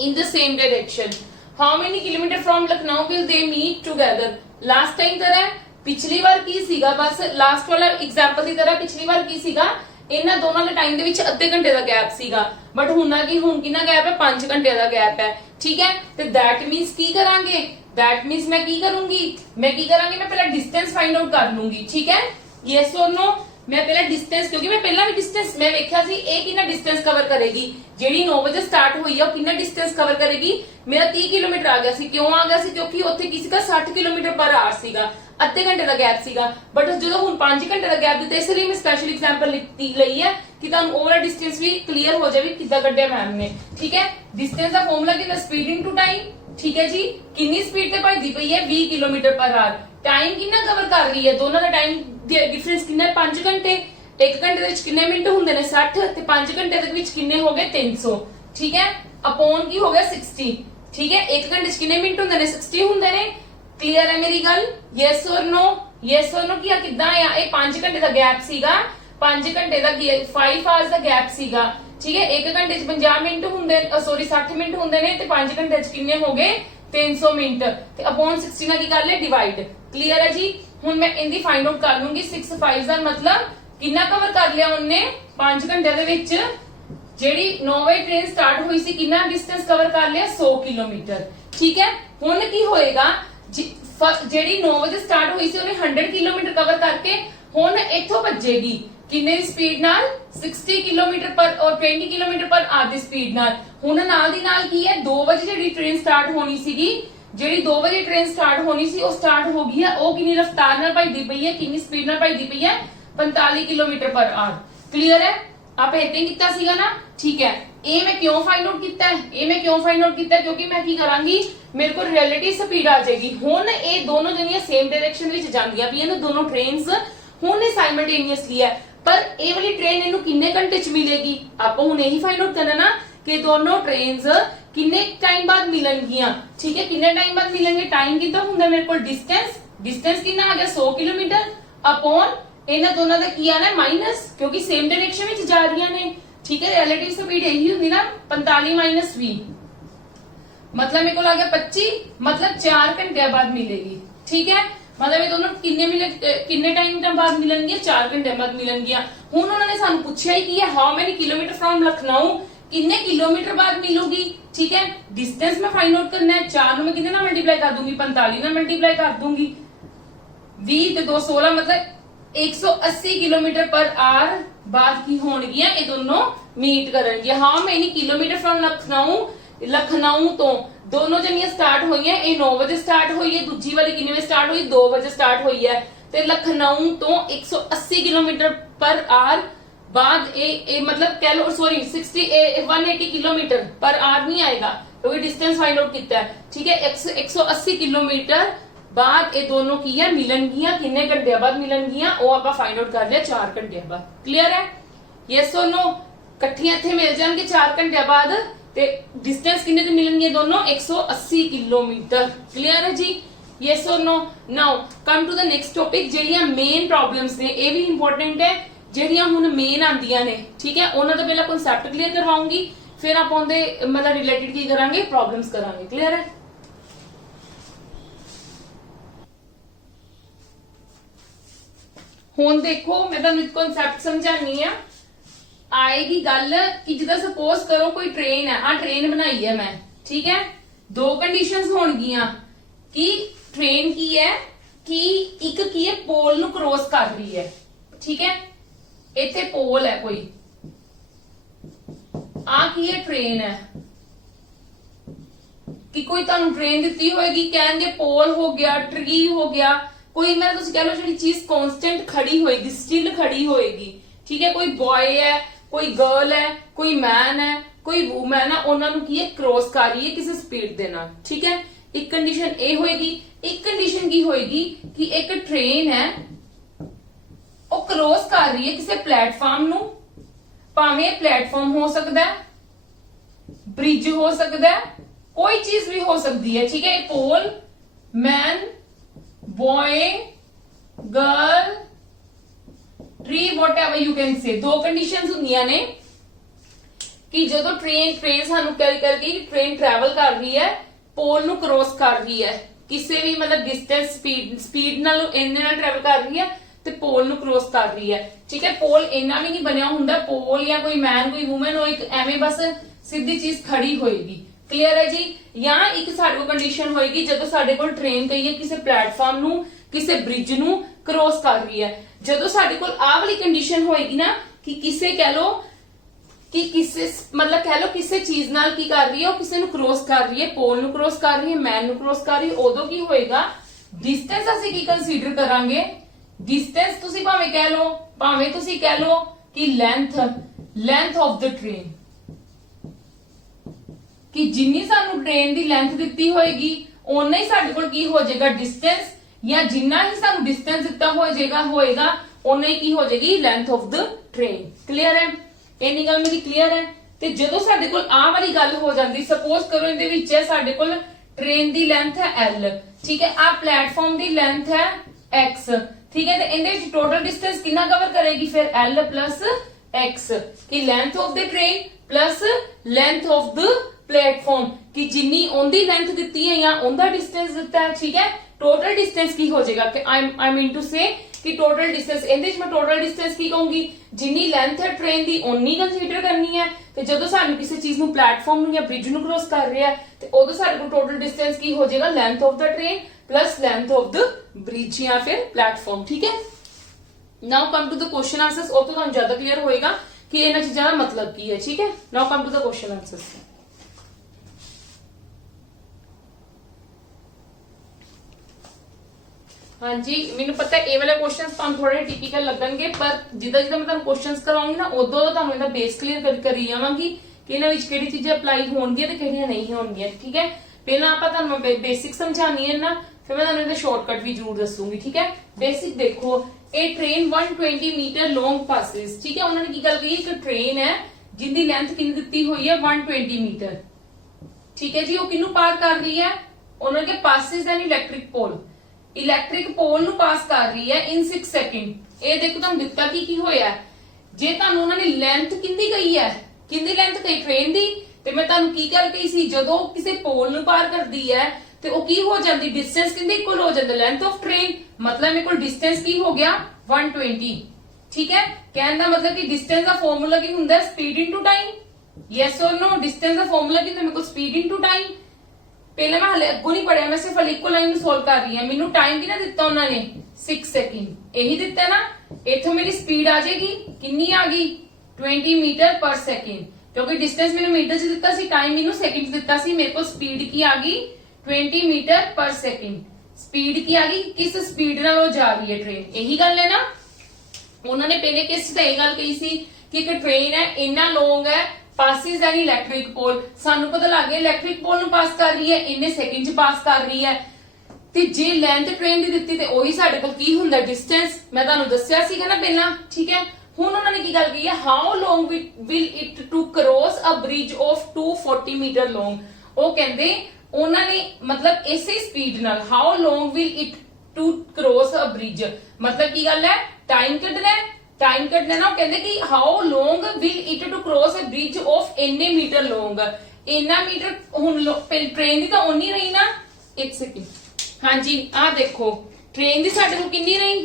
in the same direction. How many kilometer from Lucknow will they meet together? Last time तरह पिछली बार की सीगा बस लास्ट वाला एग्जांपल की तरह पिछली बार की सीगा ਇਹਨਾਂ ਦੋਨਾਂ ਦੇ ਟਾਈਮ ਦੇ ਵਿੱਚ ਅੱਧੇ ਘੰਟੇ ਦਾ ਗੈਪ ਸੀਗਾ ਬਟ ਹੁਣ ਕਿੰਨਾ ਗੈਪ ਹੈ 5 ਘੰਟੇ ਦਾ ਗੈਪ ਹੈ। ਠੀਕ ਹੈ, ਤੇ ਦੈਟ ਮੀਨਸ ਕੀ ਕਰਾਂਗੇ ਦੈਟ ਮੀਨਸ ਮੈਂ ਕੀ ਕਰਾਂਗੀ ਮੈਂ ਪਹਿਲਾਂ ਡਿਸਟੈਂਸ ਫਾਈਂਡ ਆਊਟ ਕਰ ਲੂੰਗੀ। ਠੀਕ ਹੈ, ਯੈਸ অর ਨੋ। ਮੈਂ ਪਹਿਲਾਂ ਡਿਸਟੈਂਸ ਕਿਉਂਕਿ ਮੈਂ ਪਹਿਲਾਂ ਵੀ ਡਿਸਟੈਂਸ ਮੈਂ ਵੇਖਿਆ ਸੀ ਇਹ ਕਿੰਨਾ ਡਿਸਟੈਂਸ ਕਵਰ ਕਰੇਗੀ ਜਿਹੜੀ 9 ਵਜੇ ਸਟਾਰਟ ਹੋਈ ਹੈ ਉਹ ਕਿੰਨਾ ਡਿਸਟੈਂਸ ਕਵਰ ਕਰੇਗੀ ਮੇਰਾ 30 ਕਿਲੋਮੀਟਰ ਆ ਗਿਆ ਸੀ। ਕਿਉਂ ਆ ਗਿਆ ਸੀ ਕਿਉਂਕਿ ਉੱਥੇ ਕਿਸੇ ਦਾ 60 ਕਿਲੋਮੀਟਰ ਪਰ ਆਵਰ ਸੀਗਾ ਅੱਧੇ ਘੰਟੇ ਦਾ ਗੈਪ ਸੀਗਾ ਬਟ ਜਦੋਂ ਹੁਣ 5 ਘੰਟੇ ਦਾ ਗੈਪ ਦਿੱਤਾ ਇਸ ਲਈ ਮੈਂ ਸਪੈਸ਼ਲ ਐਗਜ਼ਾਮਪਲ ਲਈ ਹੈ ਕਿ ਤੁਹਾਨੂੰ ਓਵਰਆਲ ਡਿਸਟੈਂਸ ਵੀ ਕਲੀਅਰ ਹੋ ਜਾਵੇ ਕਿੱਦਾਂ ਕੱਢਿਆ ਮੈਮ ਨੇ। ਠੀਕ ਹੈ, ਡਿਸਟੈਂਸ ਦਾ ਫਾਰਮੂਲਾ ਕਿੰਨਾ ਸਪੀਡ ਇਨਟੂ ਟਾਈਮ। ਠੀਕ ਹੈ ਜੀ, ਕਿੰਨੀ ਸਪੀਡ ਤੇ ਭਜਦੀ ਪਈ ਹੈ 20 ਕਿਲੋਮੀਟਰ ਪਰ ਆਵਰ। ਟਾਈਮ ਕਿੰਨਾ ਕਵਰ ਕਰ ਰਹੀ ਹੈ ਦੋਨਾਂ ਦਾ ਟਾਈਮ ਡਿਫਰੈਂਸ ਕਿੰਨਾ 5 ਘੰਟੇ। 1 ਘੰਟੇ ਦੇ ਵਿੱਚ ਕਿੰਨੇ ਮਿੰਟ ਹੁੰਦੇ ਨੇ 60 ਤੇ 5 ਘੰਟੇ ਦੇ ਵਿੱਚ ਕਿੰਨੇ ਹੋ ਗਏ 300। ਠੀਕ ਹੈ, ਅਪੋਨ ਕੀ ਹੋ ਗਿਆ 60। ਠੀਕ ਹੈ, 1 ਘੰਟੇ ਚ ਕਿੰਨੇ ਮਿੰਟ ਹੁੰਦੇ ਨੇ 60 ਹੁੰਦੇ ਨੇ। ਕਲੀਅਰ ਹੈ ਮੇਰੀ ਗੱਲ, yes or no. Yes or no ਕੀ ਕਿਦਾਂ ਆ ਇਹ 5 ਘੰਟੇ ਦਾ ਗੈਪ ਸੀਗਾ 5 ਘੰਟੇ ਦਾ 5 ਆਵਰਸ ਦਾ ਗੈਪ ਸੀਗਾ। ਠੀਕ ਹੈ, 1 ਘੰਟੇ ਚ 50 ਮਿੰਟ ਹੁੰਦੇ ਸੌਰੀ 60 ਮਿੰਟ ਹੁੰਦੇ ਨੇ ਤੇ 5 ਘੰਟੇ ਚ ਕਿੰਨੇ ਹੋ ਗਏ 300 ਮਿੰਟ ਤੇ ਅਪੋਨ 60 ਨਾਲ ਕੀ ਕਰ ਲਿਆ ਡਿਵਾਈਡ। ਕਲੀਅਰ ਹੈ ਜੀ, ਹੁਣ ਮੈਂ ਇਹਦੀ ਫਾਈਂਡ ਆਊਟ ਕਰ ਲੂੰਗੀ 6 5 ਦਾ मतलब ਕਿੰਨਾ ਕਵਰ ਕਰ ਲਿਆ ਉਹਨੇ 5 ਘੰਟੇ ਦੇ ਵਿੱਚ। ਜਿਹੜੀ 9 ਵਜੇ ਟ੍ਰੇਨ ਸਟਾਰਟ ਹੋਈ ਸੀ ਕਿੰਨਾ ਡਿਸਟੈਂਸ ਕਵਰ ਕਰ ਲਿਆ 100 ਕਿਲੋਮੀਟਰ। ਠੀਕ ਹੈ, ਹੁਣ ਕੀ ਹੋਏਗਾ ਜਿਹੜੀ 9 ਵਜੇ ਸਟਾਰਟ ਹੋਈ ਸੀ ਉਹਨੇ 100 ਕਿਲੋਮੀਟਰ ਕਵਰ ਕਰਕੇ ਹੁਣ ਇੱਥੋਂ ਭੱਜੇਗੀ ਕਿੰਨੇ ਦੀ ਸਪੀਡ ਨਾਲ 60 ਕਿਲੋਮੀਟਰ ਪਰ ਔਰ 20 ਕਿਲੋਮੀਟਰ ਪਰ ਆਵਰ ਦੀ ਸਪੀਡ ਨਾਲ। ਹੁਣ ਨਾਲ ਦੀ ਨਾਲ ਕੀ ਹੈ 2 ਵਜੇ ਜਿਹੜੀ ਟ੍ਰੇਨ ਸਟਾਰਟ ਹੋਣੀ ਸੀਗੀ ਜਿਹੜੀ 2 ਵਜੇ ਟ੍ਰੇਨ ਸਟਾਰਟ ਹੋਣੀ ਸੀ ਉਹ ਸਟਾਰਟ ਹੋ ਗਈ ਹੈ ਉਹ ਕਿੰਨੀ ਰਫ਼ਤਾਰ ਨਾਲ ਭਜਦੀ ਪਈ ਹੈ ਕਿੰਨੀ ਸਪੀਡ ਨਾਲ ਭਜਦੀ ਪਈ ਹੈ 45 ਕਿਲੋਮੀਟਰ ਪਰ ਆਵਰ। ਕਲੀਅਰ ਹੈ, ਆਪਾਂ ਇਦਾਂ ਹੀ ਕੀਤਾ ਸੀਗਾ ਨਾ। ਠੀਕ ਹੈ, ਇਹ ਮੈਂ ਕਿਉਂ ਫਾਈਂਡ ਆਊਟ ਕੀਤਾ ਕਿਉਂਕਿ ਮੈਂ ਕੀ ਕਰਾਂਗੀ ਮੇਰੇ ਕੋਲ ਰਿਲੇਟਿਵ ਸਪੀਡ ਆ ਜਾਏਗੀ। ਹੁਣ ਇਹ ਦੋਨੋਂ ਜਣੀਆਂ ਸੇਮ ਡਾਇਰੈਕਸ਼ਨ ਵਿੱਚ ਜਾਂਦੀਆਂ ਪਈਆਂ ਨੇ ਦੋਨੋਂ ਟ੍ਰੇਨਸ ਹੁਣ ਇਹ ਸਾਈਮਲਟੇਨੀਅਸਲੀ ਹੈ ਪਰ ਇਹ ਵਾਲੀ ਟ੍ਰੇਨ ਇਹਨੂੰ ਕਿੰਨੇ ਘੰਟੇ ਚ ਮਿਲੇਗੀ ਆਪਾਂ ਹੁਣ ਇਹੀ ਫਾਈਂਡ ਆਊਟ ਕਰਨਾ ਨਾ ਕਿ ਦੋਨੋਂ ਟ੍ਰੇਨਸ ਕਿੰਨੇ ਟਾਈਮ ਬਾਅਦ ਮਿਲਣਗੀਆਂ। ਠੀਕ ਹੈ, ਕਿੰਨੇ ਟਾਈਮ ਬਾਅਦ ਮਿਲਣਗੇ ਟਾਈਮ ਕਿੰਨਾ ਹੁੰਦਾ ਮੇਰੇ ਕੋਲ ਡਿਸਟੈਂਸ ਕਿੰਨਾ ਆ ਗਿਆ 100 ਕਿਲੋਮੀਟਰ ਅਪੋਨ ਇਹਨਾਂ ਦੋਨਾਂ ਦਾ ਕੀ ਆਣਾ ਮਾਈਨਸ ਕਿਉਂਕਿ ਸੇਮ ਡਾਇਰੈਕਸ਼ਨ ਵਿੱਚ ਜਾ ਰਹੀਆਂ ਨੇ ठीक है। रिलेटिव स्पीड यही होंगी ना 45 माइनस 20, मतलब मेरे को आ गया 25, मतलब 4 घंटे बाद मिलेगी। ठीक है, मतलब ये दोनों किन्ने टाइम बाद मिलनगियां, 4 घंटे बाद मिलनगियां। हुण उन्होंने सानू पूछा ही कि how many kilometre from Lucknow, किन्ने किलोमीटर बाद मिलूगी। ठीक है, डिस्टेंस में फाइंड आउट करना है। 4 ਨੂੰ मैं कितने ना मल्टीप्लाई कर दूंगी, 45 ਨਾਲ मल्टीप्लाई कर दूंगी। 20 ਤੇ 2 16, मतलब 180 किलोमीटर पर आवर बाद की होणगियां, ये दोनों मीट करनगियां। How many kilometre from Lucknow तो दोनों जनियां स्टार्ट हुई है, ये 9 बजे स्टार्ट हुई है, दूजी वाली किन्ने बजे स्टार्ट हुई, 2 बजे स्टार्ट हुई है। ते लखनऊ तो 180 किलोमीटर पर आवर बाद ए मतलब कह लो सॉरी 180 किलोमीटर पर आवर नहीं आएगा क्योंकि डिस्टेंस फाइंड आउट किया है। ठीक है, 180 किलोमीटर बाद ये दोनों की है मिलनगियां, किन्ने घंटे बाद मिलनगियां वो आप फाइंड आउट कर लिया 4 घंटे बाद। क्लियर है? यस और नो? कट्ठियां इत्थे मिल जाएंगे 4 घंटे बाद ते डिस्टेंस किन्ने ते मिलनगियां दोनों 180 किलोमीटर। क्लियर है जी? यस और no? Now come to the next topic, जेड़ियां मेन प्रॉब्लम्स ने ये भी इंपॉर्टेंट है, ਜਿਹੜੀਆਂ ਹੁਣ ਮੇਨ ਆਂਦੀਆਂ ਨੇ। ਠੀਕ ਹੈ, ਉਹਨਾਂ ਦਾ ਪਹਿਲਾਂ ਕਨਸੈਪਟ ਕਲੀਅਰ ਕਰਵਾਉਂਗੀ, ਫਿਰ ਆਪਾਂ ਉਹਦੇ ਮਤਲਬ ਰਿਲੇਟਡ ਕੀ ਕਰਾਂਗੇ, ਪ੍ਰੋਬਲਮਸ ਕਰਾਂਗੇ। ਕਲੀਅਰ ਹੈ? ਹੁਣ ਦੇਖੋ ਮੈਂ ਤੁਹਾਨੂੰ ਇੱਕ ਕਨਸੈਪਟ ਸਮਝਾਣੀ ਆ। ਆਏਗੀ ਗੱਲ ਕਿ ਜਿੱਦਾਂ ਸਪੋਜ਼ ਕਰੋ ਕੋਈ ਟ੍ਰੇਨ ਹੈ, ਆ ਟ੍ਰੇਨ ਬਣਾਈ ਹੈ ਮੈਂ। ਠੀਕ ਹੈ, ਦੋ ਕੰਡੀਸ਼ਨਸ ਹੋਣਗੀਆਂ ਕਿ ਟ੍ਰੇਨ ਕੀ ਹੈ ਕਿ ਇੱਕ ਕੀ ਹੈ ਪੋਲ ਨੂੰ ਕ੍ਰੋਸ ਕਰ ਰਹੀ ਹੈ। ਠੀਕ ਹੈ, ਇੱਥੇ ਪੋਲ ਹੈ ਕੋਈ, ਆ ਕੀ ਹੈ ਟ੍ਰੇਨ ਹੈ ਕਿ ਕੋਈ ਤੁਹਾਨੂੰ ਟ੍ਰੇਨ ਦਿੱਤੀ ਹੋਏਗੀ, ਕਹਿੰਗੇ ਪੋਲ ਹੋ ਗਿਆ, ਟਰੀ ਹੋ ਗਿਆ, ਕੋਈ ਮੈਂ ਤੁਸੀਂ ਕਹ ਲਓ ਜਿਹੜੀ ਚੀਜ਼ ਕਾਂਸਟੈਂਟ ਖੜੀ ਹੋਏਗੀ, ਸਟਿਲ ਖੜੀ ਹੋਏਗੀ। ਠੀਕ ਹੈ, ਕੋਈ ਬॉय ਹੈ, ਕੋਈ ਗਰਲ ਹੈ, ਕੋਈ ਮੈਨ ਹੈ, ਕੋਈ ਵੂਮਨ ਹੈ, ਉਹਨਾਂ ਨੂੰ ਕੀ ਹੈ ਕ੍ਰੋਸ ਕਰ ਰਹੀ ਹੈ ਕਿਸੇ ਸਪੀਡ ਦੇ ਨਾਲ। ਠੀਕ ਹੈ, ਇੱਕ ਕੰਡੀਸ਼ਨ ਇਹ ਹੋਏਗੀ। ਇੱਕ ਕੰਡੀਸ਼ਨ ਕੀ ਹੋਏਗੀ ਕਿ ਇੱਕ ਟ੍ਰੇਨ ਹੈ ਉਹ ਕ੍ਰੋਸ ਕਰ ਰਹੀ ਹੈ ਕਿਸੇ ਪਲੇਟਫਾਰਮ ਨੂੰ, ਭਾਵੇਂ ਪਲੇਟਫਾਰਮ ਹੋ ਸਕਦਾ ਹੈ, ब्रिज हो सकता है, कोई चीज भी हो सकती है। ठीक है, pole, man, boy, girl, tree, whatever you can say. दो कंडीशंस हुंदियां ने कि जो ट्रेन सानू कैरी करके ट्रेन ट्रैवल कर रही है, पोल नु क्रॉस कर रही है, किसी भी मतलब डिस्टेंस स्पीड नाल इन्ने नाल ट्रैवल कर रही है ते पोल नु क्रॉस कर रही है। ठीक है, पोल इन्ना भी नहीं बनया हुंदा, पोल या कोई मैन कोई वूमन हो, एक एवें बस सीधी चीज खड़ी होएगी। क्लियर है जी? या एक साडे कोल कंडीशन होएगी जदों साडे कोल ट्रेन कही है किसी प्लेटफॉर्म नु किसी ब्रिज नु क्रॉस कर रही है। जदों साडे कोल आ वाली कंडीशन होएगी ना कि किसे कह लो कि किसे मतलब कह लो किसी चीज नाल की कर रही है, किसी नु क्रॉस कर रही है, पोल नु क्रॉस कर रही है, मैन नु क्रॉस कर रही है, उदों की होएगा डिस्टेंस असीं की कंसीडर करांगे। डिस्टेंस तुसीं भावें कह लो, भावें तुसीं कह लो कि लेंथ ऑफ द ट्रेन, कि जिन्नी सानू ट्रेन दी लेंथ दित्ती होएगी उन्ना ही साडे कोल की हो जाएगा डिस्टेंस, या जिन्ना ही सानू डिस्टेंस दित्ता होएगा उन्ना ही की हो जाएगी length of the train. Clear है? इन्नी गल मेरी क्लियर है? ते जदों साडे कोल आ वाली गल हो जांदी, सपोज करो इहदे विच है साडे कोल ट्रेन दी लेंथ है L, ठीक है, आ प्लेटफॉर्म दी लेंथ है X, ठीक है, ते इहदे विच टोटल डिस्टेंस कितना कवर करेगी फिर L प्लस X, कि length of the train plus length of the platform, कि जिन्नी ओंदी लेंथ दित्ती है या ओंदा डिस्टेंस दिता है। ठीक है, टोटल डिस्टेंस की हो जाएगा कि आई मीन टू से कि टोटल डिस्टेंस इहदे विच मैं टोटल डिस्टेंस की कहूंगी जिन्नी लेंथ है ट्रेन दी ओनी कंसीडर करनी है। ते जदों सानू किसी चीज नु प्लेटफॉर्म नु या ब्रिज नु क्रॉस कर रहा है ते उदों साडे कोल टोटल डिस्टेंस की हो जाएगा length of the train plus length of the bridge या फिर प्लेटफॉर्म। ठीक है, now come to the question answers, और तो तुहानू ज्यादा क्लियर होएगा कि इन्हां चीजां दा मतलब की है। ठीक है, now come to the question answers. हाँ जी, मैंने पता है ये वाले क्वेश्चंस तुहानू थोड़े टिपिकल लगणगे, पर जिदा जिदा मैं तुहानू क्वेश्चंस करवाऊंगी ना उदों तुहानू इहदा बेस क्लियर करी जावांगी कि इन्हां विच किहड़ी चीज़ां अप्लाई होणगीआं ते किहड़ियां नहीं होणगीआं। ठीक है, पहला आपां तुहानू बेसिक समझानी है ना, फिर मैं तुहानू इहदे शॉर्टकट भी जरूर दसूंगी। ठीक है, बेसिक देखो, ये ट्रेन 120 मीटर लॉन्ग पासिस, ठीक है, उन्होंने की गल कही एक ट्रेन है जिंदी लेंथ कितनी दित्ती हुई है 120 मीटर। ठीक है जी, वो किन्नू पार कर रही है, उन्होंने के पासिस यानी इलैक्ट्रिक पोल नु पास कर रही है इन 6 सेकंड। ये देखो तुम दिता की होया ਜੇ ਤੁਹਾਨੂੰ ਉਹਨਾਂ ਨੇ ਲੈਂਥ ਕਿੰਨੀ ਕਹੀ ਹੈ, ਕਿੰਨੀ ਲੈਂਥ ਕਹੀ ਟ੍ਰੇਨ ਦੀ, ਤੇ ਮੈਂ ਤੁਹਾਨੂੰ ਕੀ ਗੱਲ ਕਹੀ ਸੀ, ਜਦੋਂ ਕਿਸੇ ਪੋਲ ਨੂੰ ਪਾਰ ਕਰਦੀ ਹੈ ਤੇ ਉਹ ਕੀ ਹੋ ਜਾਂਦੀ, ਡਿਸਟੈਂਸ ਕਿੰਨੀ ਇਕੁਅਲ ਹੋ ਜਾਂਦਾ, ਲੈਂਥ ਆਫ ਟ੍ਰੇਨ। ਮਤਲਬ ਮੇਰੇ ਕੋਲ ਡਿਸਟੈਂਸ ਕੀ ਹੋ ਗਿਆ 120। ਠੀਕ ਹੈ, ਕਹਿਣ ਦਾ ਮਤਲਬ ਕਿ ਡਿਸਟੈਂਸ ਦਾ ਫਾਰਮੂਲਾ ਕੀ ਹੁੰਦਾ, ਸਪੀਡ ਇਨਟੂ ਟਾਈਮ। ਯੈਸ ਔਰ नो, डिस्टेंस का फॉर्मूला कितना, मेरे को स्पीड इनटू टाइम। पहले मैं हले अगो नहीं पढ़िया, मैं सिर्फ इक्वल लाइन सोल्व कर रही हूं। मेनू टाइम कितना दिता उन्होंने 6 सेकंड, यही दिता ना। इथों मेरी स्पीड आ जाएगी, कितनी आ गई 20 मीटर पर सेकंड, क्योंकि डिस्टेंस मैंने मीटर च दिता सी, टाइम मैंने सेकंड च दिता सी। मेरे को स्पीड की आ गई 20 मीटर पर सेकंड। स्पीड की आ गई, किस स्पीड नाल जा रही है ट्रेन, यही गल है ना। उन्होंने पहले किस ते गल कही सी कि एक ट्रेन है इन्ना लॉन्ग है, पासिस एन इलैक्ट्रिक पोल। सानू पता लग गया इलैक्ट्रिक पोल नु पास कर रही है, इन्ने सेकंड च पास कर रही है। ते जे लेंथ ट्रेन दी दित्ती ते ओही साडे कोल की हुंदा डिस्टेंस, मैं तुहानू दस्सिया सीगा ना पहला। ठीक है, हुण उन्होंने की गल कही है, how long will it to cross a bridge of 240 metre long. ओ कहंदे उन्होंने ने मतलब इसे स्पीड नाल how long will it to cross a bridge, मतलब की गल है टाइम कढना है, टाइम कटना ना। कहते कि how long will it to cross a bridge of इन्ने मीटर लॉन्ग, इन्ना मीटर हुन ट्रेन दी तो उन्नी रही ना। एक सेकंड, हाँ जी आ देखो ट्रेन दी साडे कोल किन्नी रही,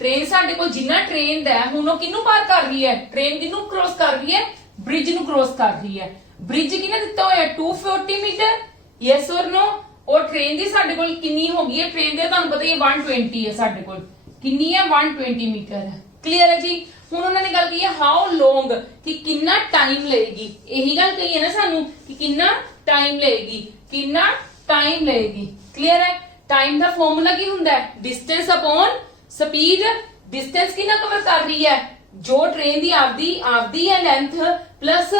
ट्रेन साडे कोल जिन्ना ट्रेन दा हुन ओ किन्नू पार कर रही है, ट्रेन किन्नू क्रॉस कर रही है, ब्रिज नु क्रॉस कर रही है। ब्रिज किन्ने दित्ता होया 240 मीटर, यस और नो। और ट्रेन दी साडे कोल किन्नी हो गई है, ट्रेन दे तुहानू पता ही 120 है साडे कोल, किन्नी है 120 मीटर है। क्लियर है जी। हुण उन्होंने गल की है हाउ लॉन्ग, कि कितना टाइम लेगी, यही गल कही है ना सानू कि कितना टाइम लेगी, कितना टाइम लेगी। क्लियर है। टाइम दा फॉर्मूला की हुंदा है, डिस्टेंस अपॉन स्पीड। डिस्टेंस कितना कवर कर रही है, जो ट्रेन दी आपदी है लेंथ प्लस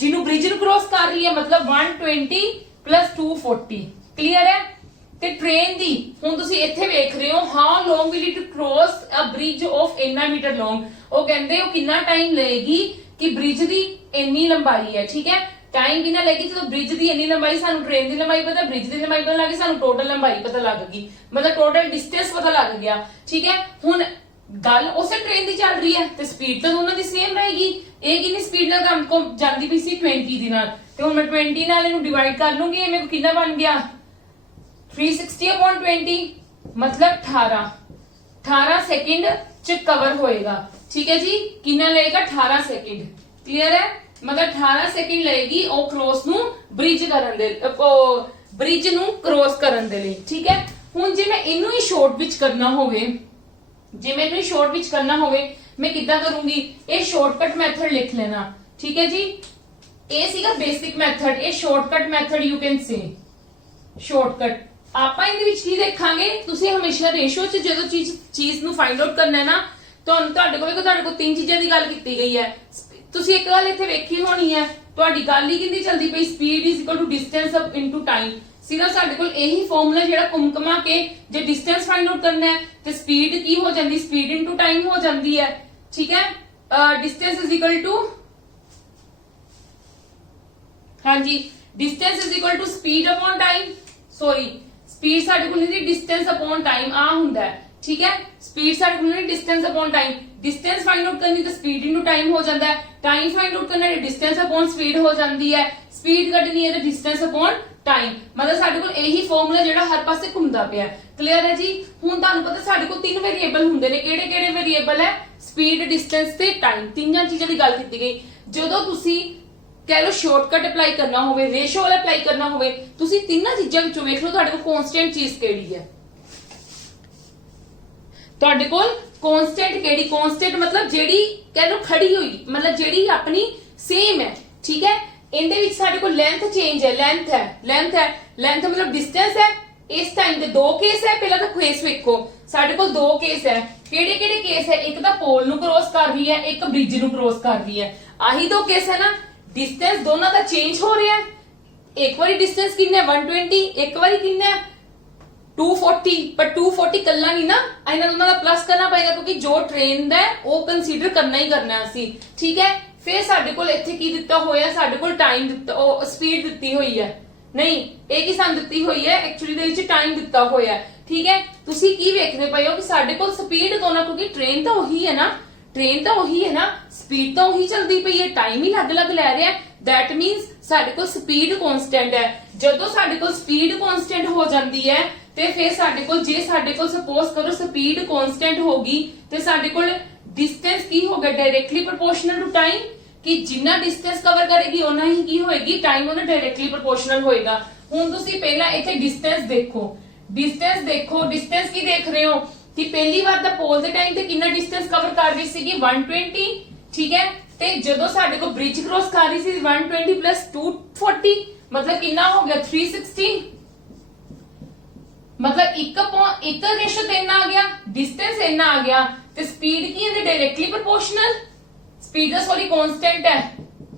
जिन्हों ब्रिज क्रॉस कर रही है, मतलब 120 प्लस 240। क्लियर है। ਤੇ ट्रेन दी ਹੁਣ ਤੁਸੀਂ ਇੱਥੇ ਵੇਖ ਰਹੇ ਹੋ how long will it cross a bridge of इन्ना मीटर लॉन्ग। ਉਹ ਕਹਿੰਦੇ ਉਹ ਕਿੰਨਾ ਟਾਈਮ ਲਏਗੀ ਕਿ ब्रिज ਦੀ ਇੰਨੀ ਲੰਬਾਈ ਹੈ। ਠੀਕ ਹੈ, टाइम कितना लेगी, ਜਦੋਂ ब्रिज ਦੀ ਇੰਨੀ ਲੰਬਾਈ, ਸਾਨੂੰ ट्रेन ਦੀ ਲੰਬਾਈ ਪਤਾ, ब्रिज ਦੀ ਲੰਬਾਈ ਪਤਾ ਲੱਗ ਗਈ, ਸਾਨੂੰ ਟੋਟਲ ਲੰਬਾਈ ਪਤਾ ਲੱਗ ਗਈ, मतलब ਟੋਟਲ डिस्टेंस ਪਤਾ ਲੱਗ ਗਿਆ। ਠੀਕ ਹੈ, ਹੁਣ ਗੱਲ ਉਸੇ ट्रेन ਦੀ ਚੱਲ ਰਹੀ ਹੈ ਤੇ ਸਪੀਡ ਤਾਂ ਦੋਨਾਂ ਦੀ ਸੇਮ ਰਹੇਗੀ। ਇਹ ਕਿੰਨੀ ਸਪੀਡ ਨਾਲ ਕੰਮ ਕੋ ਜਾਂਦੀ ਪਈ ਸੀ 20 ਦੀ ਨਾਲ, ਤੇ ਹੁਣ ਮੈਂ 20 ਨਾਲ ਇਹਨੂੰ ਡਿਵਾਈਡ ਕਰ ਲੂੰਗੀ, ਇਹ ਮੇਰੇ ਕੋ ਕਿੰਨਾ ਬਣ ਗਿਆ 360/20, मतलब 18 सेकंड च कवर होएगा। ठीक है जी, कितना लेगा 18 सेकंड। क्लियर है, मतलब 18 सेकंड लेगी ओ क्रॉस नु ब्रिज करन दे, ब्रिज नु क्रॉस करन दे लई। ठीक है, हुन जे मैं इनू ही शॉर्ट विच करना होवे, जे मैं इनू शॉर्ट विच करना होवे मैं कितना करूंगी, ए शॉर्टकट मेथड लिख लेना। ठीक है जी, ए सीगा basic method, A shortcut method you can से शॉर्टकट। ਆਪਾਂ ਇਹਦੇ ਵਿੱਚ ਕੀ ਦੇਖਾਂਗੇ, ਤੁਸੀਂ ਹਮੇਸ਼ਾ ਰੇਸ਼ੋ ਚ ਜਦੋਂ ਚੀਜ਼ ਨੂੰ ਫਾਈਂਡ ਆਊਟ ਕਰਨਾ ਹੈ ਨਾ, ਤੁਹਾਡੇ ਕੋਲ ਤਿੰਨ ਚੀਜ਼ਾਂ ਦੀ ਗੱਲ ਕੀਤੀ ਗਈ ਹੈ। ਤੁਸੀਂ ਇੱਕ ਗੱਲ ਇੱਥੇ ਵੇਖੀ ਹੋਣੀ ਹੈ, ਤੁਹਾਡੀ ਗੱਲ ਹੀ ਕਿੰਨੀ ਚੱਲਦੀ ਪਈ, speed is equal to distance into time. ਸਿਰਫ ਸਾਡੇ ਕੋਲ ਇਹੀ ਫਾਰਮੂਲਾ ਜਿਹੜਾ ਘੁੰਮਾ ਕੇ ਜੇ ਡਿਸਟੈਂਸ ਫਾਈਂਡ ਆਊਟ ਕਰਨਾ ਹੈ ਤੇ ਸਪੀਡ ਕੀ ਹੋ ਜਾਂਦੀ, ਸਪੀਡ ਇਨਟੂ ਟਾਈਮ ਹੋ ਜਾਂਦੀ ਹੈ। ਠੀਕ ਹੈ, डिस्टेंस इज इक्वल टू, हाँ जी, distance is equal to speed upon time, sorry speed साडे कोल नहीं, डिस्टेंस अपॉन टाइम आ हुंदा है। ठीक है, स्पीड साडे कोल नहीं, distance upon time. Distance find out करनी तो स्पीड इनटू टाइम हो जाता है, टाइम फाइंड आउट करना तो डिस्टेंस अपॉन स्पीड हो जाती है, स्पीड कढनी है तो डिस्टेंस अपॉन टाइम। मतलब साडे कोल यही फॉर्मूला जिहड़ा हर पासे घुमदा पिया। क्लियर है जी। हुण तुहानू पता साडे कोल तीन वेरिएबल हुंदे ने, किहड़े-किहड़े वेरिएबल है, स्पीड, डिस्टेंस ते टाइम, तीनां चीज़ां दी गल कीती गई। जदों तुसीं कह लो शॉर्टकट अप्लाई करना होवे, रेशो वाला अप्लाई करना होवे, तुसी तीनों चीज़ों विचों वेख लो तुहाडे कोल कांस्टेंट चीज केड़ी है, तुहाडे कोल कांस्टेंट केड़ी, कांस्टेंट मतलब जेड़ी कह लो खड़ी हुई, मतलब जेड़ी अपनी सेम है। ठीक है, इहदे विच साडे कोल लेंथ चेंज है, लेंथ मतलब डिस्टेंस है। इस टाइम दे दो केस है, पहला तो केस वेखो, साडे कोल दो केस है। केड़े-केड़े केस है, एक तो पोल नु क्रॉस कर रही है, एक ब्रिज नु क्रॉस कर रही है, आही दो केस है ना। डिस्टेंस दोनों का चेंज हो रहा है, एक बारी डिस्टेंस कितना 120, एक बारी कितना 240, पर 240 कल्ला नहीं ना, इन्हां दोनों का प्लस करना पड़ेगा, क्योंकि जो ट्रेन है वो कंसीडर करना ही करना है। ठीक है, फिर साडे कोल इत्थे की दित्ता होया, साडे कोल टाइम दित्ता, स्पीड दित्ती हुई है, नहीं एक ही सानू दित्ती हुई है, एक्चुअली दे विच टाइम दित्ता होया। ठीक है, तुसी की वेखदे पए हो कि साडे कोल स्पीड दोनों, क्योंकि ट्रेन तो वही है ना, ट्रेन तो वही है ना, स्पीड तो वही चलती पई है, टाइम ही अलग अलग लै रहा है। दैट मीनस साडे कोल स्पीड कांस्टेंट है। जदों साडे कोल स्पीड कांस्टेंट हो जाती है ते फिर साडे कोल जे साडे कोल सपोज करो स्पीड कांस्टेंट होगी ते साडे कोल डिस्टेंस की होगा डायरेक्टली प्रोपोर्शनल टू टाइम, कि जिन्ना डिस्टेंस कवर करेगी उन्ना ही की होएगी टाइम उन्हें डायरेक्टली प्रोपोर्शनल होएगा। हुण तुसीं पहला इत्थे डिस्टेंस देखो, डिस्टेंस की देख रहे हो कि पहली बार दा पोल दे टाइम ते कितना डिस्टेंस कवर कर रही सीगी 120, ठीक है। ते जदों साडे को ब्रिज क्रॉस कर रही सी 120 प्लस 240 मतलब कितना हो गया 360, मतलब एक रेशो ते इतना आ गया, डिस्टेंस इतना आ गया। ते स्पीड की है डायरेक्टली प्रोपोर्शनल, स्पीड दा सॉरी कांस्टेंट है,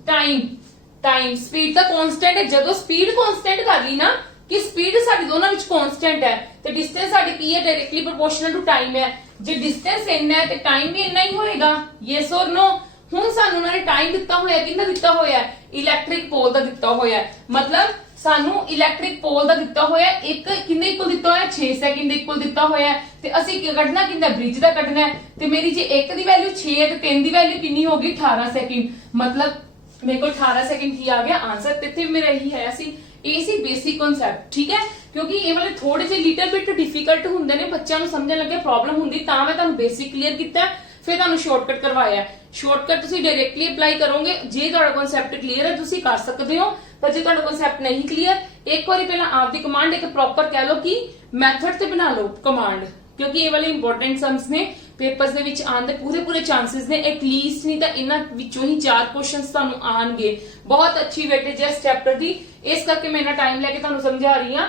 टाइम स्पीड दा कांस्टेंट है। जदों स्पीड कांस्टेंट कर ली ना कि स्पीड साडी दोनों विच कांस्टेंट है ते डिस्टेंस साडी की है डायरेक्टली प्रोपोर्शनल टू टाइम है। जे डिस्टेंस इतना है ते टाइम भी इतना ही होएगा, यस और नो। हुण सानू उन्होंने टाइम दिता होया, कितना दिता होया, इलैक्ट्रिक पोल दा दिता होया, मतलब सानू इलैक्ट्रिक पोल दा दिता होया एक किन्ने इक्वल दिता होया 6 सेकंड दे इक्वल दिता होया ते असि कढना किंदा ब्रिज दा कढना है। ते मेरी जे एक दी वैल्यू 6 है ते 3 दी वैल्यू कितनी होगी 18 सेकंड, मतलब मेरे को 18 सेकंड ही आ गया आंसर। ते इत्थे मेरा यही है सी बेसिक कांसेप्ट, ठीक है। क्योंकि ये वाले थोड़े जे लिटिल बिट डिफिकल्ट हुंदे ने, बच्चों नूं समझण लगे प्रॉब्लम हुंदी, तां मैं तुहानूं बेसिक क्लियर कीता, फिर तुहानूं शॉर्टकट करवाया। शॉर्टकट तुसीं डायरेक्टली अप्लाई करोगे, जे तुहाडा कांसेप्ट क्लियर है तुसीं कर सकदे हो, पर जे तुहाडा कांसेप्ट नहीं क्लियर एक बार पहला आपकी कमांड एक प्रॉपर कह लो कि मैथड से बना लो कमांड, क्योंकि ये वाले इंपॉर्टेंट सम्स ने पेपर्स दे विच आने पूरे चांसेस ने, एटलीस्ट नहीं तो इन्हां विचों ही 4 क्वेश्चंस तुहानूं आणगे। बहुत अच्छी वेटेज है इस चैप्टर दी, इस करके मैं इन्ना टाइम लेके तुहानूं समझा रही हां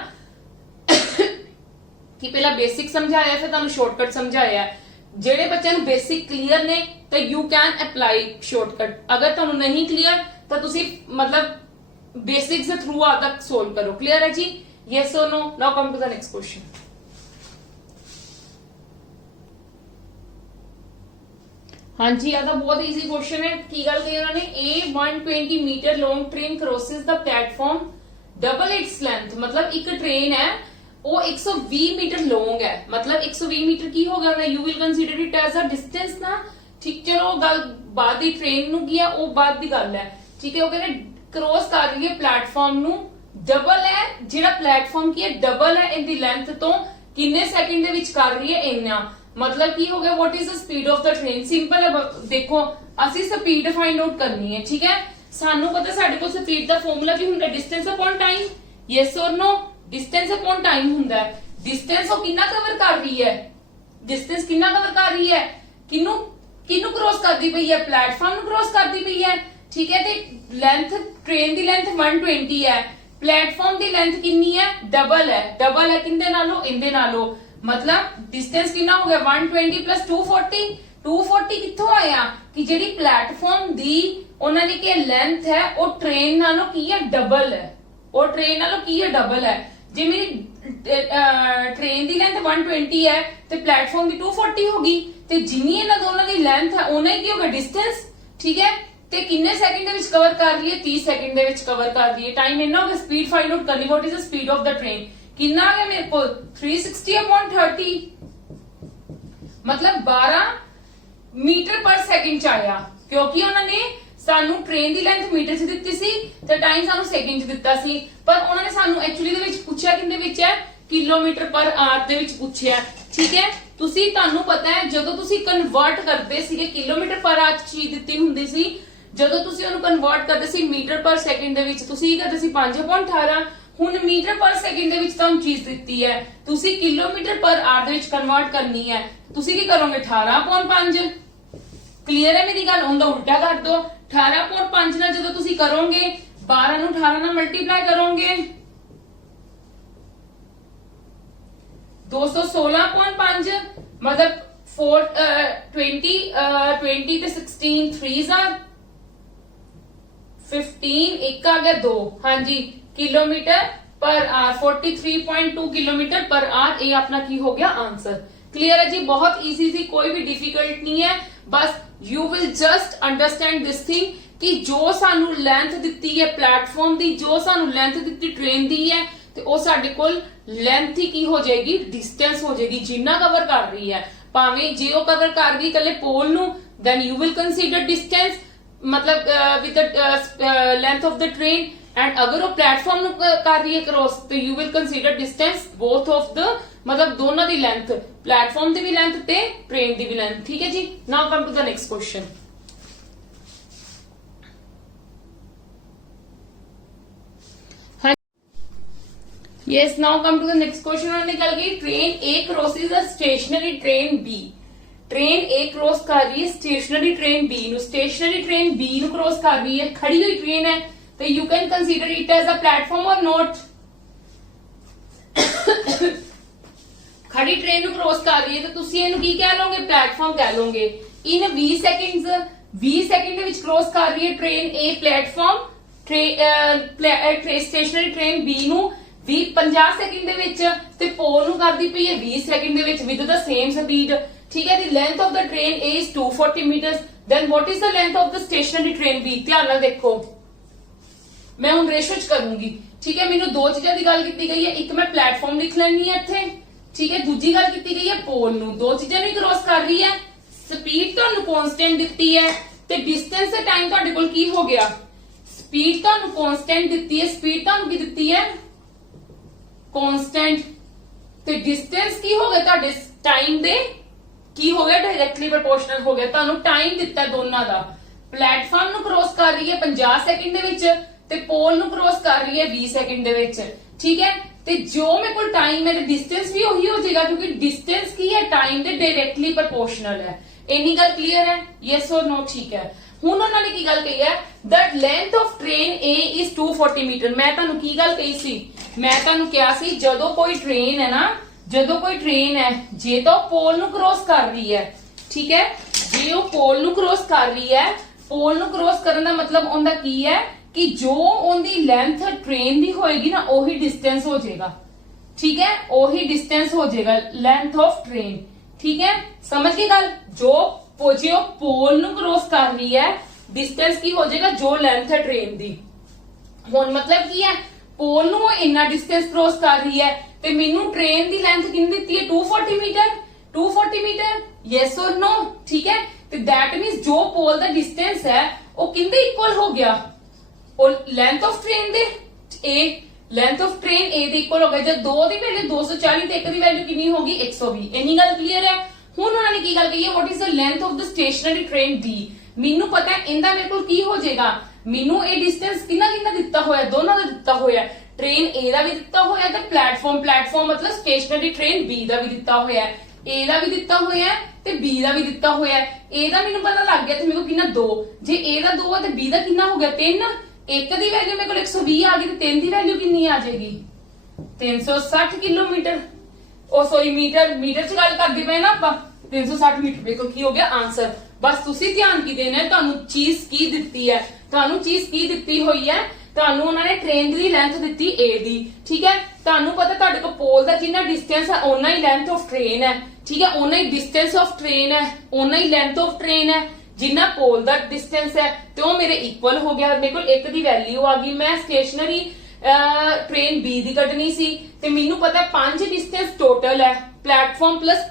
कि पहला बेसिक समझाया फिर तुहानूं शॉर्टकट समझाया। जेडे बच्चों नूं बेसिक क्लियर ने तो यू कैन अप्लाई शॉर्टकट, अगर तुहानूं नहीं क्लियर तो तुसीं मतलब बेसिक्स दे थ्रू आ तक सोल्व करो। क्लियर है जी, यस और no. Now come to the next question. हाँ जी, आदा बहुत इजी क्वेश्चन है। की गल कही उन्होंने, a 120 metre long train crosses the platform double its length, मतलब एक ट्रेन है वो 120 मीटर लॉन्ग है, मतलब 120 मीटर की होगा, you will consider it as a distance ना, ठीक। चलो गल बाद दी ट्रेन नु की है वो बाद दी गल है, ठीक है। वो कहने क्रॉस कर रही है प्लेटफॉर्म नु, डबल है जेड़ा प्लेटफॉर्म की है डबल है इन दी लेंथ तो किन्ने सेकंड दे विच कर रही है इन्ना, मतलब की हो गया what is the speed of the train. Simple है, देखो असि स्पीड फाइंड आउट करनी है, ठीक है। सानू पता साडे कोल स्पीड दा फार्मूला की हुंदा डिस्टेंस अपॉन टाइम, यस और नो। डिस्टेंस अपॉन टाइम हुंदा है, डिस्टेंस वो कितना कवर कर रही है, डिस्टेंस कितना कवर कर रही है, किन्नू किन्नू क्रॉस करदी पई है, प्लेटफॉर्म नु क्रॉस करदी पई है, ठीक है। ते लेंथ ट्रेन दी लेंथ 120 है, प्लेटफॉर्म दी लेंथ कितनी है, डबल है किंदे नालों इंदे नालों, मतलब डिस्टेंस कितना हो गया 120 प्लस 240 कित्थों आया कि जेडी प्लेटफॉर्म दी उन्हां ने के लेंथ है वो ट्रेन नालों की है डबल है, और ट्रेन नालों की है डबल है। जे मेरी ट्रेन दी लेंथ 120 है ते प्लेटफॉर्म दी 240 होगी, ते जिन्नी इन्हां दोनों दी लेंथ है उन्ना ही की होगा डिस्टेंस, ठीक है। ते किन्ने सेकंड दे विच कवर कर रही है, 30 सेकंड दे विच कवर कर रही है। टाइम इन्ना हो गया, स्पीड फाइंड आउट करनी, what is the speed of the train, कितना आ गया मेरे को 360 अपॉन 30, मतलब 12 मीटर पर सेकंड च आया, क्योंकि उन्होंने सानू ट्रेन दी लेंथ मीटर च दित्ती सी ते टाइम सानू सेकंड च दित्ता सी, पर उन्होंने सानू एक्चुअली दे विच पूछा किंदे विच है, किलोमीटर पर आवर दे विच पूछया, ठीक है। तुसी तानू पता है जदों तुसी कन्वर्ट करदे सीगे किलोमीटर पर आवर चीज दित्ती हुंदी सी, जदों तुसी ओनू कन्वर्ट करदे सी मीटर पर सेकंड दे विच तुसी करदे सी 5/18, हुण मीटर पर सेकंड दे विच तानू चीज दित्ती है, तुसी kilometre per our they which convert करनी है, तुसी की करोगे 18/5। क्लियर है मेरी गल, उनका उल्टा कर दो, 18/5 ना जदों तुसी करोगे 12 ਨੂੰ 18 ਨਾਲ मल्टीप्लाई करोगे 216.5, मतलब 20 ਤੇ 16 3s are 15, एक आ गया 2, हाँ जी, kilometre per hour 43.2 kilometre per hour, ये अपना की हो गया आंसर। क्लियर है जी, बहुत इजी सी, कोई भी डिफिकल्ट नहीं है, बस you will just understand this thing कि जो सानू लेंथ दित्ती है प्लेटफॉर्म दी, जो सानू लेंथ दित्ती ट्रेन दी है, ते ओ साडे कोल लेंथ ही की हो जाएगी, डिस्टेंस हो जाएगी, जिन्ना कवर कर रही है। भावें जे ओ कवर कर गई कले पोल नू then you will consider distance मतलब with the length of the train, and अगर वो प्लेटफॉर्म कर रही है क्रॉस तो you will consider distance both of the मतलब दोनों दी लेंथ, प्लेटफॉर्म दी भी लेंथ ते ट्रेन दी भी लेंथ। ठीक है जी। Now come to the next question. Yes, now come to the next question। उन्होंने क्या की train A crosses a stationary train B। Train A cross कर रही है स्टेशनरी ट्रेन B नु, स्टेशनरी ट्रेन B नु क्रॉस कर रही है, खड़ी हुई ट्रेन है, तो you can consider it as a platform और नॉट। खड़ी ट्रेन नु क्रॉस कर रही है तो तुसी इहनू की कह लोगे, प्लेटफॉर्म कह लोगे। इन 20 सेकंड ਦੇ ਵਿੱਚ क्रॉस कर रही है train A platform, stationary train B ਨੂੰ 50 सेकंड ਦੇ ਵਿੱਚ ਤੇ ਪੋਲ ਨੂੰ ਕਰਦੀ ਪਈ ਹੈ 20 सेकंड ਦੇ ਵਿੱਚ ਵਿਦ ਦ ਸੇਮ ਸਪੀਡ। ठीक है, the length of the train A is 240 meters, then what is the length of the stationary train B? ध्यान ਨਾਲ देखो, मैं ਹੁਣ रेशो च करूंगी। ठीक है, मैंने दो चीजों की गल की गई है, एक मैं प्लेटफॉर्म लिख लेनी है इत्थे। ठीक है, दूजी गल की गई है पोल ਨੂੰ, दो चीजें नहीं क्रॉस कर रही है, स्पीड ਤੁਹਾਨੂੰ कांस्टेंट ਦਿੱਤੀ है ਤੇ डिस्टेंस ਤੇ टाइम ਤੁਹਾਡੇ ਕੋਲ ਕੀ ਹੋ ਗਿਆ, स्पीड ਤੁਹਾਨੂੰ कांस्टेंट ਦਿੱਤੀ है, स्पीड ਤੁਹਾਨੂੰ ਕੀ ਦਿੱਤੀ है कांस्टेंट, ਤੇ डिस्टेंस ਕੀ ਹੋ ਗਿਆ ਤੁਹਾਡੇ टाइम ਦੇ ਕੀ ਹੋ ਗਿਆ, डायरेक्टली प्रोपोर्शनल हो गया। ਤੁਹਾਨੂੰ टाइम ਦਿੱਤਾ ਦੋਨਾਂ ਦਾ, प्लेटफॉर्म ਨੂੰ क्रॉस कर रही है 50 सेकंड ਦੇ ਵਿੱਚ ਤੇ पोल ਨੂੰ क्रॉस कर रही है 20 सेकंड ਦੇ ਵਿੱਚ। ठीक है, ਤੇ ਜੋ ਮੇਰੇ ਕੋਲ टाइम है ਤੇ डिस्टेंस भी ਉਹੀ ਹੋ ਜਾਏਗਾ ਕਿਉਂਕਿ डिस्टेंस ਕੀ ਹੈ, टाइम ਦੇ डायरेक्टली प्रोपोर्शनल है। ਇੰਨੀ ਗੱਲ ਕਲੀਅਰ ਹੈ? Yes or no? ਠੀਕ ਹੈ। ਹੁਣ ਉਹਨਾਂ ਨੇ ਕੀ ਗੱਲ ਕਹੀ ਹੈ, that length of train A is 240 metre. ਮੈਂ ਤੁਹਾਨੂੰ ਕੀ ਗੱਲ ਕਹੀ ਸੀ, ਮੈਂ ਤੁਹਾਨੂੰ ਕਿਹਾ ਸੀ ਜਦੋਂ ਕੋਈ ਟ੍ਰੇਨ ਹੈ ਨਾ, ਜਦੋਂ ਕੋਈ ट्रेन है जे तो पोल नु क्रॉस कर रही है, ठीक है, जे वो पोल नु क्रॉस कर रही है, पोल नु क्रॉस करने का मतलब उनका की है कि जो उनकी लेंथ ट्रेन दी होएगी ना ओही डिस्टेंस हो जाएगा। ठीक है, ओही डिस्टेंस हो जाएगा लेंथ ऑफ ट्रेन। ठीक है, समझ गई गल? जो पोल नु क्रॉस कर रही है डिस्टेंस की हो जाएगा जो लेंथ है ट्रेन दी। हुण मतलब की है, पोल नु इन्ना डिस्टेंस क्रॉस कर रही है ਤੇ ਮੈਨੂੰ ट्रेन ਦੀ ਲੈਂਥ ਕਿੰਨੀ ਦਿੱਤੀ ਹੈ 240 metre. 240 metre, yes or no? ਠੀਕ ਹੈ, ਤੇ ਦੈਟ ਮੀਨਸ ਜੋ ਪੋਲ ਦਾ ਡਿਸਟੈਂਸ ਹੈ ਉਹ ਕਿੰਦੇ ਇਕੁਅਲ ਹੋ ਗਿਆ, ਉਹ ਲੈਂਥ ਆਫ ਟ੍ਰੇਨ ਦੇ A, length of train A ਦੇ ਇਕੁਅਲ ਹੋ ਗਿਆ। ਜਦ 2 ਦੀ ਵੈਲਿਊ 240 ਤੇ 1 ਦੀ ਵੈਲਿਊ ਕਿੰਨੀ ਹੋਗੀ 120। ਇੰਨੀ ਗੱਲ ਕਲੀਅਰ ਹੈ? ਹੁਣ ਉਹਨਾਂ ਨੇ ਕੀ ਗੱਲ ਕਹੀ ਹੈ, what is the length of the stationery train B। ਮੈਨੂੰ ਪਤਾ ਹੈ ਇਹਦਾ ਮੇਰੇ ਕੋਲ ਕੀ ਹੋ ਜਾਏਗਾ, ਮੈਨੂੰ ਇਹ ਡਿਸਟੈਂਸ ਕਿੰਨਾ ਦਿੱਤਾ ਹੋਇਆ, ਦੋਨਾਂ ਦਾ ਦਿੱਤਾ ਹੋਇਆ, ट्रेन A ਦਾ ਵੀ ਦਿੱਤਾ ਹੋਇਆ ਤੇ ਪਲੇਟਫਾਰਮ ਮਤਲਬ ਸਟੇਸ਼ਨਰੀ ਟ੍ਰੇਨ B ਦਾ ਵੀ ਦਿੱਤਾ ਹੋਇਆ, A ਦਾ ਵੀ ਦਿੱਤਾ ਹੋਇਆ ਤੇ B ਦਾ ਵੀ ਦਿੱਤਾ ਹੋਇਆ। A ਦਾ ਮੈਨੂੰ ਪਤਾ ਲੱਗ ਗਿਆ ਤੇ ਮੇਰੇ ਕੋਲ ਕਿੰਨਾ 2, ਜੇ A ਦਾ 2 ਹੈ ਤੇ B ਦਾ ਕਿੰਨਾ ਹੋ ਗਿਆ 3। 1 ਦੀ ਵੈਲਿਊ ਮੇਰੇ ਕੋਲ 120 ਆ ਗਈ ਤੇ 3 ਦੀ ਵੈਲਿਊ ਕਿੰਨੀ ਆ ਜਾਏਗੀ 360 ਕਿਲੋਮੀਟਰ। ਉਹ ਸੌਰੀ ਮੀਟਰ ਚ ਗੱਲ ਕਰਦੇ ਪਏ ਨਾ ਆਪਾਂ, 360 ਮੀਟਰ ਮੇਰੇ ਕੋਲ ਕੀ ਹੋ ਗਿਆ ਆਨਸਰ। ਬਸ ਤੁਸੀਂ ਧਿਆਨ ਕੀ ਦੇਣਾ, ਤੁਹਾਨੂੰ ਚੀਜ਼ ਕੀ ਦਿੱਤੀ ਹੈ, ਤੁਹਾਨੂੰ ਚੀਜ਼ ਕੀ ਦਿੱਤੀ ਹੋਈ ਹੈ, ਤੁਹਾਨੂੰ ਉਹਨਾਂ ਨੇ ਟ੍ਰੇਨ ਦੀ ਲੈਂਥ ਦਿੱਤੀ A ਦੀ। ਠੀਕ ਹੈ, ਤੁਹਾਨੂੰ ਪਤਾ ਤੁਹਾਡੇ ਕੋਲ ਪੋਲ ਦਾ ਜਿੰਨਾ ਡਿਸਟੈਂਸ ਹੈ ਓਨਾ ਹੀ ਲੈਂਥ ਆਫ ਟ੍ਰੇਨ ਹੈ। ਠੀਕ ਹੈ, ਓਨਾ ਹੀ ਡਿਸਟੈਂਸ ਆਫ ਟ੍ਰੇਨ ਹੈ, ਓਨਾ ਹੀ ਲੈਂਥ ਆਫ ਟ੍ਰੇਨ ਹੈ, ਜਿੰਨਾ ਪੋਲ ਦਾ ਡਿਸਟੈਂਸ ਹੈ ਤੇ ਉਹ ਮੇਰੇ ਇਕੁਅਲ ਹੋ ਗਿਆ। ਮੇਰੇ ਕੋਲ 1 ਦੀ ਵੈਲਿਊ ਆ ਗਈ, ਮੈਂ ਸਟੇਸ਼ਨਰੀ ट्रेन B ਦੀ ਕੱਢਣੀ ਸੀ ਤੇ ਮੈਨੂੰ ਪਤਾ 5 ਡਿਸਟੈਂਸ ਟੋਟਲ ਹੈ, ਪਲੇਟਫਾਰਮ ਪਲੱਸ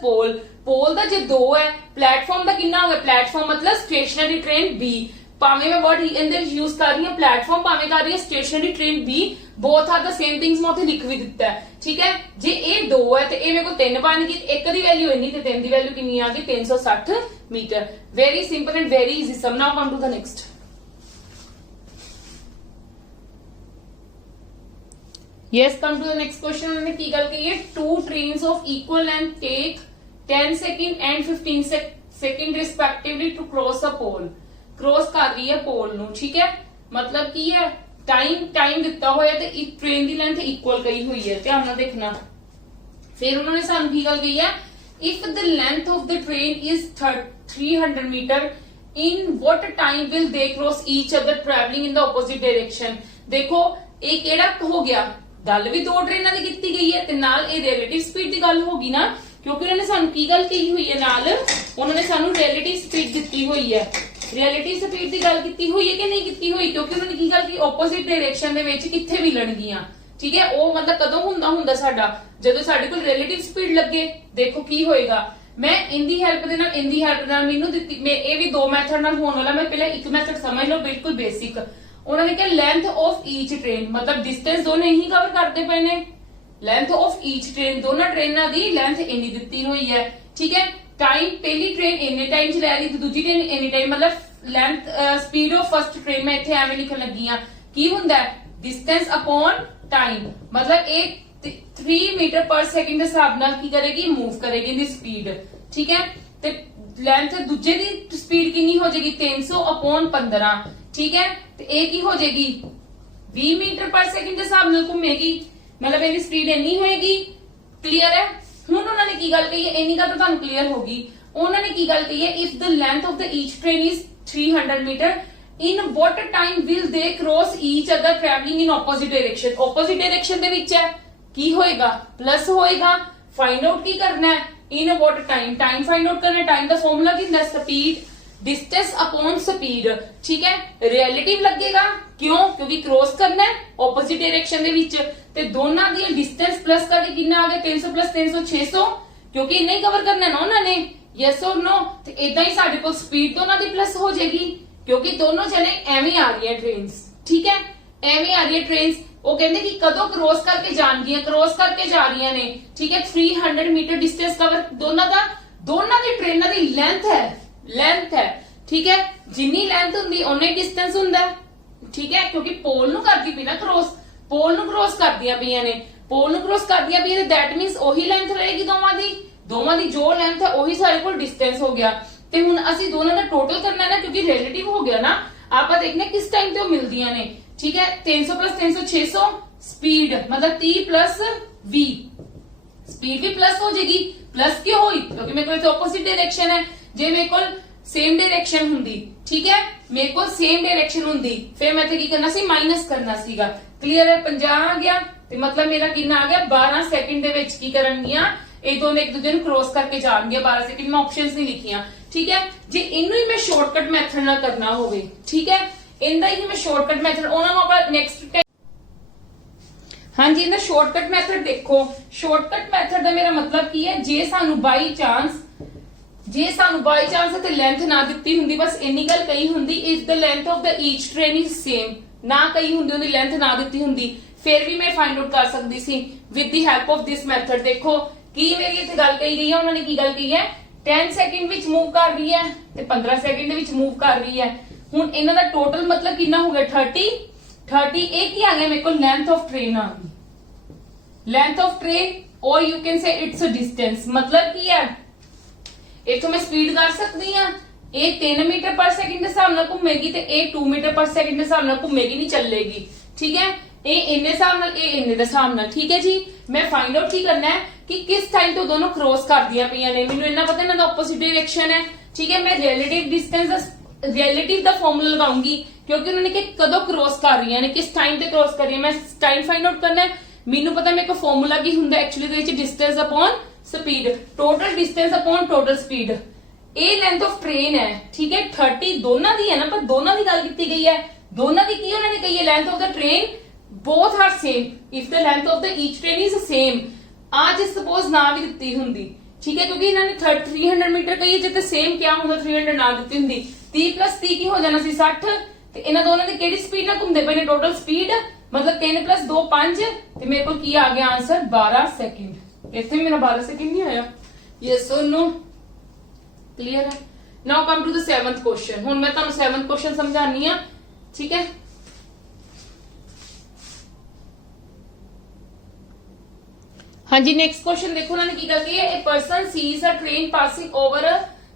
पोल ਦਾ ਜੇ 2 ਹੈ, ਪਲੇਟਫਾਰਮ ਦਾ ਕਿੰਨਾ ਹੋ ਗਿਆ, ਪਲੇਟਫਾਰਮ ਮਤਲਬ ਸਟੇਸ਼ਨਰੀ ਟ੍ਰੇਨ B। ਭਾਵੇਂ ਮੈਂ ਵਰਡ ਇਹਦੇ ਵਿੱਚ ਯੂਜ਼ ਕਰ ਰਹੀ ਹਾਂ ਪਲੇਟਫਾਰਮ, ਭਾਵੇਂ ਕਰ ਰਹੀ ਹਾਂ stationery train B, both are the same things. ਮੈਂ ਉੱਥੇ ਲਿਖ ਵੀ ਦਿੱਤਾ ਹੈ। ਠੀਕ ਹੈ, ਜੇ ਇਹ 2 ਹੈ ਤੇ ਇਹ ਮੇਰੇ ਕੋਲ 3 ਬਣ ਗਈ, 1 ਦੀ ਵੈਲਿਊ ਇੰਨੀ ਤੇ 3 ਦੀ ਵੈਲਿਊ ਕਿੰਨੀ ਆ ਗਈ 360 metre. Very simple and very easy sum. Now come to the next. Yes, come to the next question। उन्होंने की गल कही है, 2 trains of equal length take 10 second and 15 second respectively to cross a pole। Cross कर रही है पोल नु। ठीक है, मतलब की है टाइम दिता होया ते एक ट्रेन दी लेंथ इक्वल कही हुई है, ध्यान नाल देखना। फिर उन्होंने सानू की गल कही है, if the length of the train is 300 metre in what time will they cross each other traveling in the opposite direction। देखो ये केड़ा हो गया, गल भी 2 ट्रेनां दी कीती गई है ते नाल ये रिलेटिव स्पीड दी गल होगी ना, क्योंकि उन्होंने सानू की गल कही हुई है, नाल उन्होंने सानू रिलेटिव स्पीड दित्ती हुई है। रिलेटिव स्पीड की गल की हुई है कि नहीं की हुई, क्योंकि उन्होंने की गल की ओपोजिट डायरेक्शन दे विच किथे मिलणगियां। ठीक है, वो मतलब कदों हुंदा साडा जदों साडे कोल रिलेटिव स्पीड लगे। देखो की होएगा, मैं इनदी हेल्प दे नाल इनदी हेल्प दे नाल मैनू दित्ती मैं ये भी दो मैथड नाल होने वाला। मैं पहले एक मैथड समझ लो बिल्कुल बेसिक। उन्होंने कहा लेंथ ऑफ ईच ट्रेन मतलब डिस्टेंस दोनों ही कवर करते पे ने। लेंथ ऑफ ईच ट्रेन दोनों ट्रेनों की लेंथ इन्नी दित्ती हुई है, ठीक है। टाइम पहली ट्रेन इन्ने टाइम च लै रही तो दूजी ट्रेन इन्ने टाइम मतलब length speed of first train मैं इत्थे एवें लिखण लगी हां की हुंदा है डिस्टेंस अपॉन टाइम मतलब एक 3 मीटर पर सेकंड के हिसाब नाल की करेगी मूव करेगी दी स्पीड, ठीक है। ते लेंथ दूजे दी स्पीड कितनी हो जाएगी 300 अपॉन 15, ठीक है। ते ए की हो जाएगी 20 मीटर पर सेकंड के हिसाब नाल घूमेगी मतलब इहदी स्पीड इन्नी होएगी। क्लियर है। हुण उन्होंने की गल कही है इन्नी गल तो तुहानू क्लियर होगी। उन्होंने की गल कही है if the length of the each train is 300 metre in what time will they cross each other travelling in opposite direction. Opposite direction दे विच है की होएगा प्लस होएगा। फाइंड आउट की करना है इन what time, time find out करना है। टाइम का फॉर्मूला की होता है स्पीड डिस्टेंस अपॉन स्पीड, ठीक है। रिलेटिव लगेगा क्यों क्योंकि क्रॉस करना है ऑपोजिट डायरेक्शन दे विच ते दोनों दी डिस्टेंस प्लस करके कितना आ गया 300 प्लस 300 600 क्योंकि इन्ना ही कवर करना है ना उन्होंने यस और नो। ते इदां ही साडे कोल स्पीड दोनों दी प्लस हो जाएगी क्योंकि दोनों जने एवें आ रही है ट्रेन्स, ठीक है एवें आ रही है ट्रेन्स। वो कहते कि कदों क्रॉस करके जाणगियां क्रॉस करके जा रही ने, ठीक है। 300 मीटर डिस्टेंस कवर दोनों दी ट्रेनों दी लेंथ है, ठीक है। जिन्नी लेंथ हुंदी उन्ना ही डिस्टेंस हुंदा है, ठीक है। क्योंकि पोल नु करदी पई ना क्रॉस, पोल नु क्रॉस करदियां पईयां ने, पोल नु क्रॉस करदियां पईयां दैट मींस ओही लेंथ रहेगी दोवां दी जो लेंथ है ओही सारे कोल डिस्टेंस हो गया। ते हुण असि दोनों दा टोटल करना है ना क्योंकि रिलेटिव हो गया ना। आप देखने किस टाइम ते मिलदियां ने, ठीक है। 300 प्लस 300 600 स्पीड मतलब 30 प्लस 20 स्पीड भी प्लस हो जाएगी। प्लस क्यों हुई क्योंकि मेरे को ऑपोजिट डायरेक्शन है। जे मेरे को सेम डायरेक्शन हुंदी, ठीक है मेरे को सेम डायरेक्शन हुंदी फिर मैं की करना सी माइनस करना सीगा। क्लियर है। 50 आ गया ते मतलब मेरा कितना आ गया 12 सेकंड दे विच की करनगियां ये दोनों एक दूजे क्रॉस करके जाणगियां 12 सेकंड। मैं ऑप्शंस नहीं लिखियां, ठीक है। जे इनू ही मैं शॉर्टकट मेथड ना करना होवे, ठीक है इनदा ही मैं शॉर्टकट मेथड उन्हां नूं ਆਪਾਂ नेक्स्ट हाँ जी इनका शॉर्टकट मेथड देखो। शॉर्टकट मेथड का मेरा मतलब की है जे सानू बाई चांस ते लेंथ ना दित्ती हुंदी बस इन्नी गल कही हुंदी if the length of the each train is same ना कही हुंदी उन्दी लेंथ ना दित्ती हुंदी फिर भी मैं फाइंड आउट कर सकती सी with the help of this method. देखो की मेरी इत्थे गल कही गई है उन्होंने की गल कही है 10 सेकंड विच मूव कर रही है ते 15 सेकंड विच मूव कर रही है। हुण इन्हां दा टोटल मतलब कितना हो गया 30 एक ही आ गया मेरे को लेंथ ऑफ ट्रेन आ गई। लेंथ ऑफ ट्रेन और यू कैन से इट्स डिस्टेंस मतलब की है इथों मैं स्पीड कर सकती हां ए 3 मीटर पर सेकंड के हिसाब नाल घूमेगी ते ए 2 मीटर पर सेकंड के हिसाब नाल घूमेगी नहीं चलेगी, ठीक है। ए इन्ने हिसाब नाल ए इन्ने दे हिसाब नाल, ठीक है जी। मैं फाइंड आउट की करना है कि किस टाइम तो दोनों क्रॉस कर दिया पईयां ने मैनूं इन्ना पता इन्हां दा ऑपोजिट डायरेक्शन है, ठीक है। मैं रिलेटिव डिस्टेंस रिलेटिव दा फॉर्मूला लगाऊंगी क्योंकि उन्होंने कि कदों क्रॉस कर रही है किस टाइम ते क्रॉस कर रही है मैं टाइम फाइंड आउट करना है। मैनूं पता मेरे को फॉर्मूला की हुंदा actually they which distance upon speed total distance upon total speed. A length of train है, ठीक है 30 दोनों दी है ना पर दोनों की गल की गई है दोनों की की उन्होंने कही है length of the train both are same if the length of the each train is same. आज सपोज ना भी दित्ती हुंदी, ठीक है क्योंकि इन्होंने 300 मीटर कही है जिते सेम क्या होंदा 300 ना दित्ती हुंदी 30 प्लस 30 की हो जाना सी 60 ते इन्हां दोनों दी केड़ी स्पीड नाल घुमदे पए ने टोटल स्पीड मतलब 3 प्लस 2 5 ते मेरे को की आ गया आंसर 12 सेकंड। इत्थे मेरा 12 सेकंड नहीं आया यस और नो क्लियर है। Now come to the 7th question. हुण मैं तुहानू 7th क्वेश्चन समझानी आ, ठीक है। हाँ जी नेक्स्ट क्वेश्चन देखो उन्होंने की गल की है a person sees a train passing over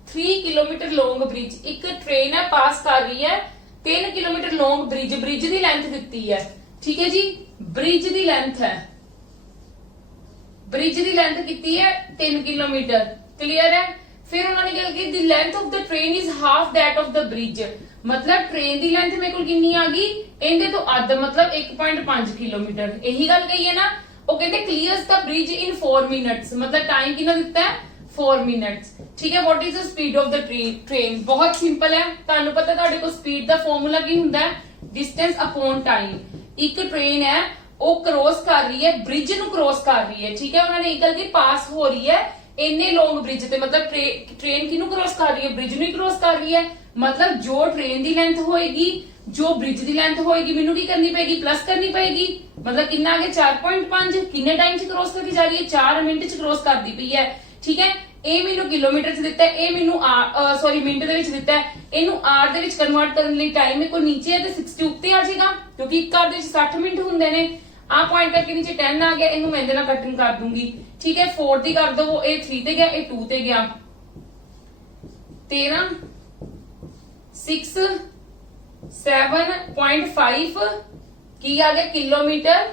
3 kilometre long bridge. एक ट्रेन है पास कर रही है 3 किलोमीटर लॉन्ग ब्रिज, ब्रिज की लेंथ दी है, ठीक है जी। ब्रिज की लेंथ है ब्रिज की लेंथ की है 3 किलोमीटर, क्लियर है। फिर उन्होंने गल की the length of the train is half that of the bridge मतलब ट्रेन की लेंथ मेरे को कितनी आ गई इहदे तो अध मतलब 1.5 किलोमीटर यही गल कही है ना। वो कहते clears the bridge in 4 minutes मतलब टाइम कितना दिता है 4 मिनट्स, ठीक है। What is the speed of the train बहुत सिंपल है तुहानू पता तुहाडे को स्पीड का फॉर्मूला की हुंदा है डिस्टेंस अपॉन टाइम। एक ट्रेन है वो क्रॉस कर रही है ब्रिज नु क्रॉस कर रही है, ठीक है। उन्होंने एक गल की पास हो रही है ਇੰਨੇ ਲੌਂਗ ਬ੍ਰਿਜ ਤੇ ਮਤਲਬ ਟ੍ਰੇਨ ਕਿਹਨੂੰ ਕ੍ਰੋਸ ਕਰ ਰਹੀ ਹੈ, ਬ੍ਰਿਜ ਨੂੰ ਹੀ ਕ੍ਰੋਸ ਕਰ ਰਹੀ ਹੈ। ਮਤਲਬ ਜੋ ਟ੍ਰੇਨ ਦੀ ਲੈਂਥ ਹੋਏਗੀ, ਜੋ ਬ੍ਰਿਜ ਦੀ ਲੈਂਥ ਹੋਏਗੀ, ਮੈਨੂੰ ਕੀ ਕਰਨੀ ਪਏਗੀ, ਪਲੱਸ ਕਰਨੀ ਪਏਗੀ। ਮਤਲਬ ਕਿੰਨਾ ਆ ਗਿਆ 4.5। ਕਿੰਨੇ ਟਾਈਮ ਚ ਕ੍ਰੋਸ ਕਰਕੇ ਜਾ ਰਹੀ ਹੈ, 4 ਮਿੰਟ ਚ ਕ੍ਰੋਸ ਕਰਦੀ ਪਈ ਹੈ। ਠੀਕ ਹੈ, ਇਹ ਮੈਨੂੰ ਕਿਲੋਮੀਟਰ ਚ ਦਿੱਤਾ, ਇਹ ਮੈਨੂੰ ਮਿੰਟ ਦੇ ਵਿੱਚ ਦਿੱਤਾ। ਇਹਨੂੰ ਆਰ ਦੇ ਵਿੱਚ ਕਨਵਰਟ ਕਰਨ ਲਈ ਟਾਈਮ ਮੇਰੇ ਕੋਲ ਨੀਚੇ ਹੈ ਤੇ 60 ਉੱਤੇ ਆ ਜਾਏਗਾ, ਕਿਉਂਕਿ ਇੱਕ ਘਰ ਦੇ ਵਿੱਚ 60 ਮਿੰਟ ਹੁੰਦੇ ਨੇ। ਆ ਪੁਆਇੰਟ ਕਰਕੇ ਨੀਚੇ 10 ਆ ਗਿਆ, ਇਹਨੂੰ ਮੈਂ ਇਹਦੇ ਨਾਲ ਕੱਟਿੰਗ ਕਰ ਦੂੰਗੀ। ਠੀਕ ਹੈ, 4 ਦੀ ਕਰ ਦਵੋ, ਇਹ 3 ਤੇ ਗਿਆ, ਇਹ 2 ਤੇ ਗਿਆ। 13 6 7.5 ਕੀ ਆ ਗਿਆ ਕਿਲੋਮੀਟਰ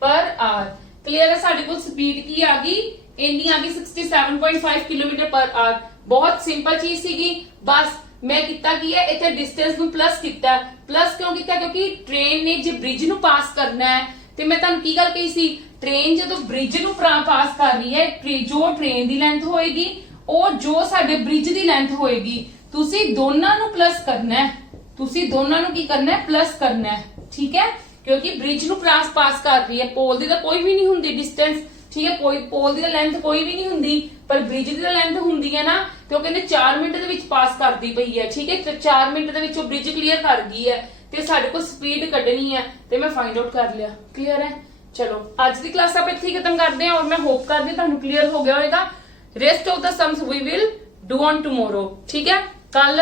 ਪਰ ਆਰ। ਕਲੀਅਰ ਹੈ, ਸਾਡੇ ਕੋਲ ਸਪੀਡ ਕੀ ਆ ਗਈ, ਇੰਨੀ ਆ ਗਈ 67.5 ਕਿਲੋਮੀਟਰ ਪਰ ਆਰ। ਬਹੁਤ ਸਿੰਪਲ ਚੀਜ਼ ਸੀਗੀ। ਬਸ ਮੈਂ ਕੀਤਾ ਕੀ ਹੈ, ਇੱਥੇ ਡਿਸਟੈਂਸ ਨੂੰ ਪਲੱਸ ਕੀਤਾ। ਪਲੱਸ ਕਿਉਂ ਕੀਤਾ, ਕਿਉਂਕਿ ਟ੍ਰੇਨ ਨੇ ਜੇ ਬ੍ਰਿਜ ਨੂੰ ਪਾਸ ਕਰਨਾ ਹੈ, ਤੇ ਮੈਂ ਤੁਹਾਨੂੰ ਕੀ ਗੱਲ ਕਹੀ ਸੀ, ਟ੍ਰੇਨ ਜਦੋਂ ਬ੍ਰਿਜ ਨੂੰ ਪਾਸ ਕਰ ਰਹੀ ਹੈ, ਜੋ ਟ੍ਰੇਨ ਦੀ ਲੈਂਥ ਹੋਏਗੀ ਉਹ ਜੋ ਸਾਡੇ ਬ੍ਰਿਜ ਦੀ ਲੈਂਥ ਹੋਏਗੀ, ਤੁਸੀਂ ਦੋਨਾਂ ਨੂੰ ਪਲੱਸ ਕਰਨਾ ਹੈ। ਤੁਸੀਂ ਦੋਨਾਂ ਨੂੰ ਕੀ ਕਰਨਾ ਹੈ, ਪਲੱਸ ਕਰਨਾ ਹੈ। ਠੀਕ ਹੈ, ਕਿਉਂਕਿ ਬ੍ਰਿਜ ਨੂੰ ਪਾਸ ਕਰ ਰਹੀ ਹੈ, ਪੋਲ ਦੀ ਤਾਂ ਕੋਈ ਵੀ ਨਹੀਂ ਹੁੰਦੀ ਡਿਸਟੈਂਸ। ਠੀਕ ਹੈ, ਪੋਲ ਦੀ ਤਾਂ ਲੈਂਥ ਕੋਈ ਵੀ ਨਹੀਂ ਹੁੰਦੀ, ਪਰ ਬ੍ਰਿਜ ਦੀ ਤਾਂ ਲੈਂਥ ਹੁੰਦੀ ਹੈ ਨਾ। ਤੇ ਉਹ ਕਹਿੰਦੇ 4 ਮਿੰਟ ਦੇ ਵਿੱਚ ਪਾਸ ਕਰਦੀ ਪਈ ਹੈ। ਠੀਕ ਹੈ, 4 ਮਿੰਟ ਦੇ ਵਿੱਚ ਉਹ ਬ੍ਰਿਜ ਕਲੀਅਰ ਕਰ ਗਈ ਹੈ ਤੇ ਸਾਡੇ ਕੋਲ ਸਪੀਡ ਕੱਢਣੀ ਹੈ ਤੇ ਮੈਂ ਫਾਈਂਡ ਆਊਟ ਕਰ ਲਿਆ। ਕਲੀਅਰ ਹੈ, ਚਲੋ ਅੱਜ ਦੀ ਕਲਾਸ ਆਪਾਂ ਇੱਥੇ ਹੀ ਖਤਮ ਕਰਦੇ ਹਾਂ, ਔਰ ਮੈਂ ਹੋਪ ਕਰਦੀ ਹਾਂ ਤੁਹਾਨੂੰ ਕਲੀਅਰ ਹੋ ਗਿਆ ਹੋਵੇਗਾ। Rest of the sums we will do on tomorrow. ਠੀਕ ਹੈ, ਕੱਲ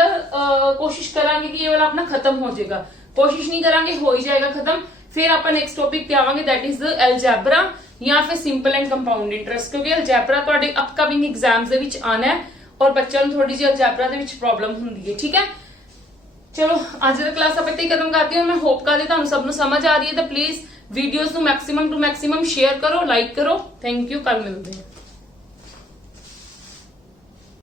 ਕੋਸ਼ਿਸ਼ ਕਰਾਂਗੇ ਕਿ ਇਹ ਵਾਲਾ ਆਪਣਾ ਖਤਮ ਹੋ ਜਾਏਗਾ। ਕੋਸ਼ਿਸ਼ ਨਹੀਂ ਕਰਾਂਗੇ, ਹੋ ਹੀ ਜਾਏਗਾ ਖਤਮ। ਫਿਰ ਆਪਾਂ ਨੈਕਸਟ ਟੌਪਿਕ ਤੇ ਆਵਾਂਗੇ, ਦੈਟ ਇਜ਼ ਐਲਜੈਬਰਾ ਜਾਂ ਫਿਰ ਸਿੰਪਲ ਐਂਡ ਕੰਪਾਊਂਡ ਇੰਟਰਸਟ, ਕਿਉਂਕਿ ਐਲਜੈਬਰਾ ਤੁਹਾਡੇ ਅਪਕਮਿੰਗ ਐਗਜ਼ਾਮਸ ਦੇ ਵਿੱਚ ਆਣਾ ਹੈ ਔਰ ਬੱਚਿਆਂ ਨੂੰ ਥੋੜੀ ਜਿਹੀ ਐਲਜੈਬਰਾ ਦੇ ਵਿੱਚ ਪ੍ਰੋਬਲਮ ਹੁੰਦੀ ਹੈ। ਠੀਕ ਹੈ, ਚਲੋ ਅੱਜ ਦੀ ਕਲਾਸ ਆਪਾਂ ਇੱਥੇ ਹੀ ਖਤਮ ਕਰਦੇ ਹਾਂ। ਮੈਂ ਹੋਪ ਕਰਦੀ ਤੁਹਾਨੂੰ ਸਭ ਨੂੰ ਸਮਝ ਆ ਰਹੀ ਹੈ ਤਾਂ ਪਲੀਜ਼ ਵੀਡੀਓਜ਼ ਨੂੰ ਮੈਕਸਿਮਮ ਟੂ ਮੈਕਸਿਮਮ ਸ਼ੇਅਰ ਕਰੋ, ਲਾਈਕ ਕਰੋ। ਥੈਂਕ ਯੂ, ਕੱਲ ਮਿਲਦੇ ਹਾਂ।